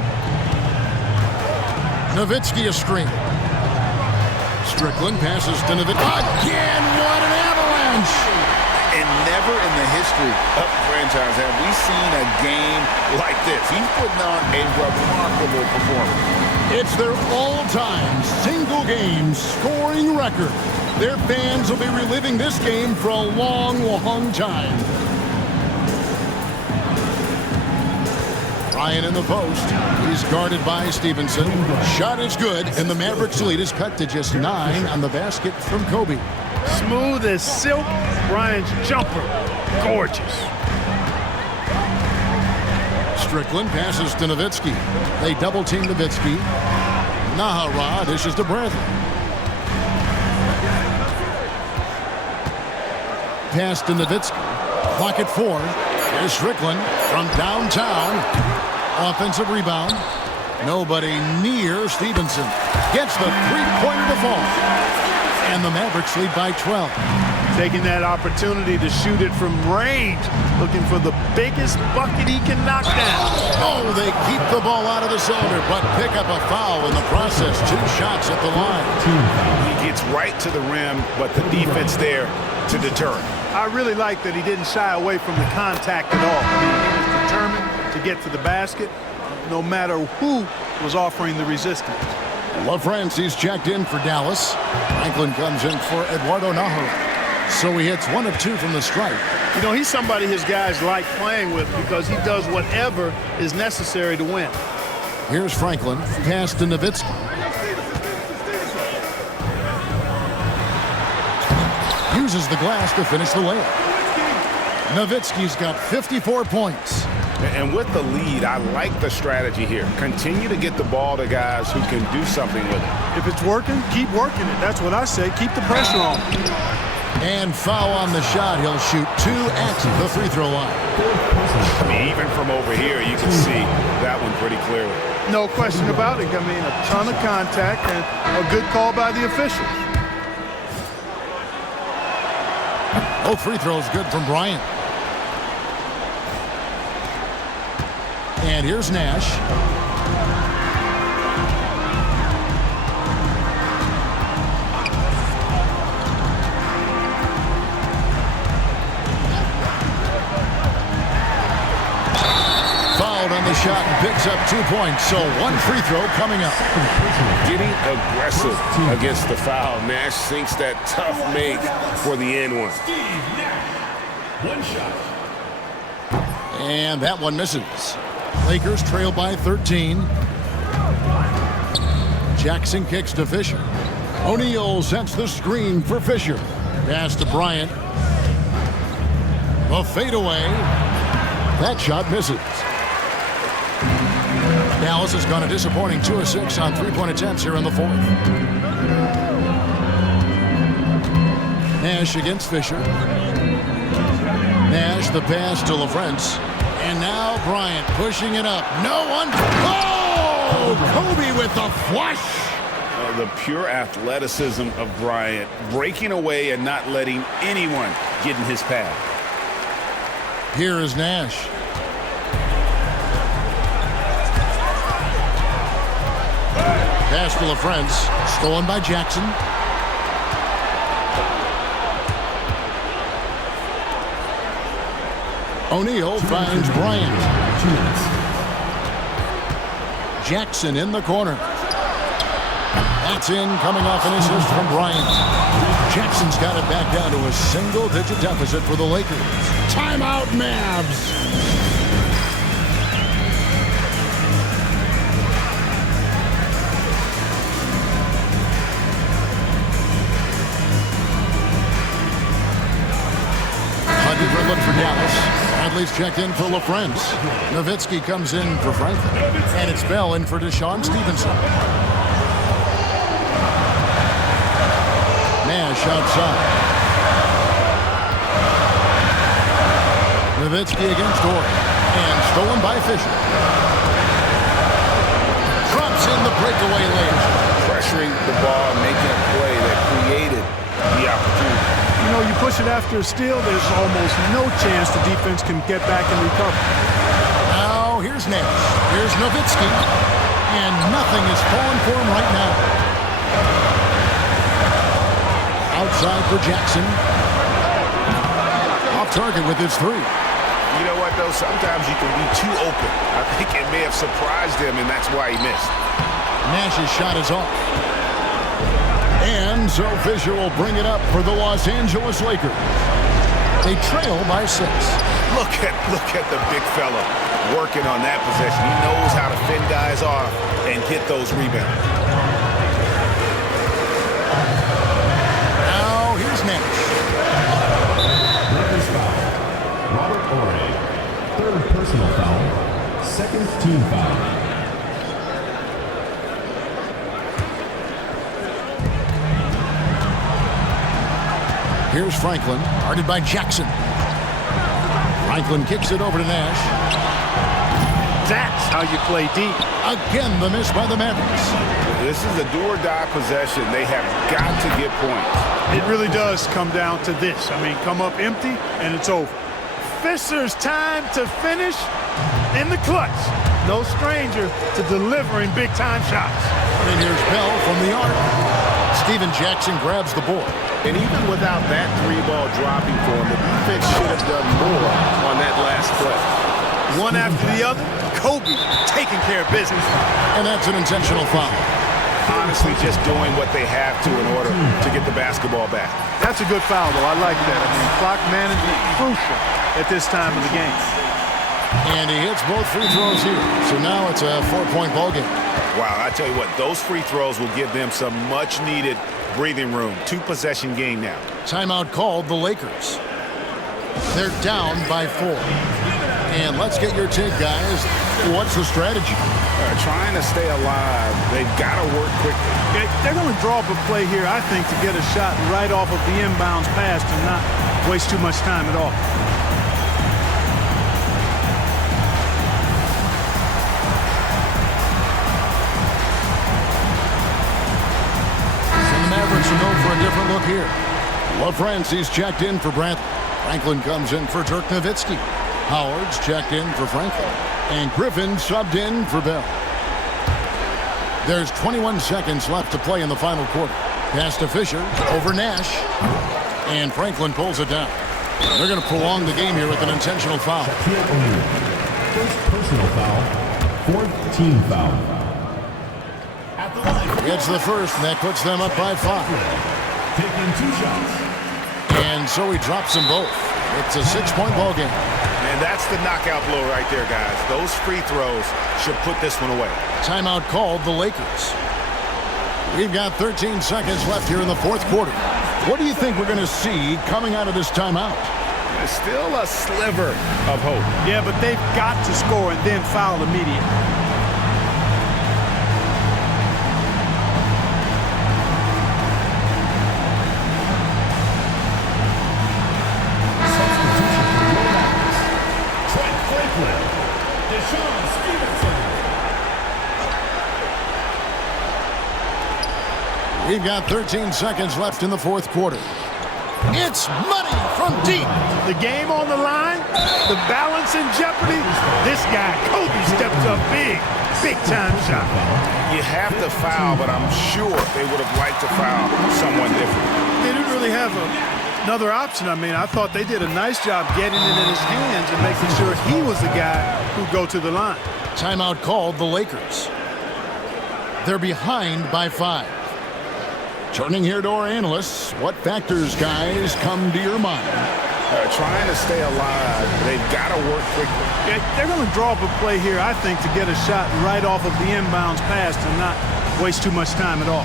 Nowitzki a screen. Strickland passes to Nowitzki. Again, what an avalanche! And never in the history of the franchise have we seen a game like this. He's putting on a remarkable performance. It's their all-time single-game scoring record. Their fans will be reliving this game for a long, long time. Ryan in the post. He's guarded by Stevenson. Shot is good, and the Mavericks lead is cut to just 9 on the basket from Kobe. Smooth as silk. Bryant's jumper. Gorgeous. Strickland passes to Nowitzki. They double-team Nowitzki. Nahara dishes to Bradley. Pass to Nowitzki. Clock at 4. Here's Strickland from downtown. Offensive rebound. Nobody near Stevenson. Gets the three-pointer to fall. And the Mavericks lead by 12. Taking that opportunity to shoot it from range. Looking for the biggest bucket he can knock down. Oh, they keep the ball out of the cylinder, but pick up a foul in the process. 2 shots at the line. He gets right to the rim, but the defense there to deter him. I really like that he didn't shy away from the contact at all. I mean, he was determined to get to the basket, no matter who was offering the resistance. LaFrancis checked in for Dallas. Franklin comes in for Eduardo Nahara. So he hits 1 of 2 from the stripe. You know, he's somebody his guys like playing with because he does whatever is necessary to win. Here's Franklin. Pass to Nowitzki. Uses the glass to finish the layup. Nowitzki's got 54 points. And with the lead, I like the strategy here. Continue to get the ball to guys who can do something with it. If it's working, keep working it. That's what I say. Keep the pressure on. And foul on the shot. He'll shoot 2 at the free throw line. I mean, even from over here, you can see that one pretty clearly. No question about it. I mean, a ton of contact and a good call by the official. Both free throws good from Bryant. And here's Nash. Fouled on the shot and picks up 2 points. So 1 free throw coming up. Getting aggressive against the foul. Nash sinks that tough make for the end one. One shot. And that one misses. Lakers trail by 13. Jackson kicks to Fisher. O'Neal sets the screen for Fisher. Pass to Bryant. The fadeaway. That shot misses. Dallas has gone a disappointing 2 of 6 on 3-point attempts here in the 4th. Nash against Fisher. Nash the pass to LaFrance. And now Bryant pushing it up. No one. Oh! Kobe with the flush. The pure athleticism of Bryant, breaking away and not letting anyone get in his path. Here is Nash. Pass to LaFrance. Stolen by Jackson. O'Neal finds Bryant. Jackson in the corner. That's in, coming off an assist from Bryant. Jackson's got it back down to a single-digit deficit for the Lakers. Timeout, Mavs. Different look for Dallas. Bradley's checked in for LaFrance. Nowitzki comes in for Franklin. And it's Bell in for Deshaun Stevenson. Nash outside. Nowitzki against Dory. And stolen by Fisher. Trump's in the breakaway lane. Pressuring the ball, making a play that created the opportunity. You know, you push it after a steal, there's almost no chance the defense can get back and recover. Now, here's Nash. Here's Nowitzki. And nothing is falling for him right now. Outside for Jackson. Off target with his 3. You know what, though? Sometimes you can be too open. I think it may have surprised him, and that's why he missed. Nash's shot is off. And so Fisher will bring it up for the Los Angeles Lakers. They trail by 6. Look at the big fella working on that possession. He knows how to fend guys off and get those rebounds. Now here's Nash. Lakers foul. Robert Horry. 3rd personal foul. 2nd team foul. Here's Franklin, guarded by Jackson. Franklin kicks it over to Nash. That's how you play deep. Again, the miss by the Mavericks. This is a do-or-die possession. They have got to get points. It really does come down to this. I mean, come up empty, and it's over. Fisher's time to finish in the clutch. No stranger to delivering big-time shots. And here's Bell from the arc. Steven Jackson grabs the board. And even without that 3-ball dropping for him, the defense should have done more on that last play. One after the other, Kobe taking care of business. And that's an intentional foul. Honestly, just doing what they have to in order to get the basketball back. That's a good foul, though. I like that. I mean, clock management crucial at this time of the game. And he hits both free throws here. So now it's a 4-point ball game. Wow, I tell you what, those free throws will give them some much-needed breathing room. 2-possession game now. Timeout called the Lakers. They're down by 4. And let's get your take, guys. What's the strategy? Trying to stay alive. They've got to work quickly. They're going to draw up a play here, I think, to get a shot right off of the inbounds pass and not waste too much time at all. And the Mavericks will go for a different look here. LaFrancie's checked in for Brantley. Franklin comes in for Dirk Nowitzki. Howard's checked in for Franklin. And Griffin subbed in for Bell. There's 21 seconds left to play in the final quarter. Pass to Fisher over Nash. And Franklin pulls it down. They're going to prolong the game here with an intentional foul. First personal foul, fourth team foul. At the line. It's the first, and that puts them up by 5. Taking 2 shots. And so he drops them both. It's a 6-point ball game. And that's the knockout blow right there, guys. Those free throws should put this one away. Timeout called the Lakers. We've got 13 seconds left here in the fourth quarter. What do you think we're going to see coming out of this timeout? There's still a sliver of hope. Yeah, but they've got to score and then foul immediately. We've got 13 seconds left in the fourth quarter. It's money from deep. The game on the line, the balance in jeopardy. This guy, Kobe, steps up big, big-time shot. You have to foul, but I'm sure they would have liked to foul someone different. They didn't really have another option. I mean, I thought they did a nice job getting it in his hands and making sure he was the guy who'd go to the line. Timeout called the Lakers. They're behind by 5. Turning here to our analysts, what factors, guys, come to your mind? Trying to stay alive. They've got to work quickly. They're going to draw up a play here, I think, to get a shot right off of the inbounds pass and not waste too much time at all.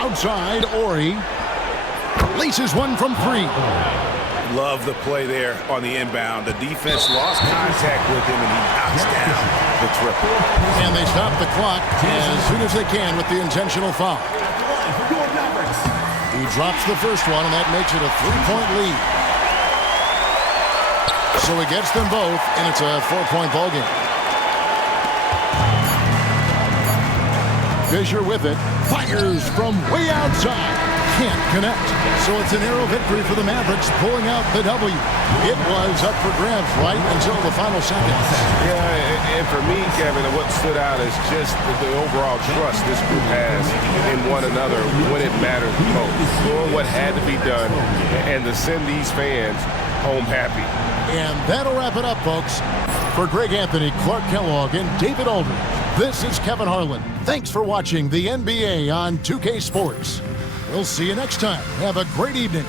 Outside, Ori laces one from 3. Love the play there on the inbound. The defense lost contact with him, and he knocks down the triple. And they stop the clock as soon as they can with the intentional foul. He drops the first one, and that makes it a 3-point lead. So he gets them both, and it's a 4-point ball game. Fisher with it, fires from way outside. Can't connect. So it's a narrow victory for the Mavericks, pulling out the W. It was up for grabs right until the final seconds. Yeah, and for me, Kevin, what stood out is just the overall trust this group has in one another when it matters most. Doing what had to be done and to send these fans home happy. And that'll wrap it up, folks. For Greg Anthony, Clark Kellogg, and David Aldridge, this is Kevin Harlan. Thanks for watching the NBA on 2K Sports. We'll see you next time. Have a great evening.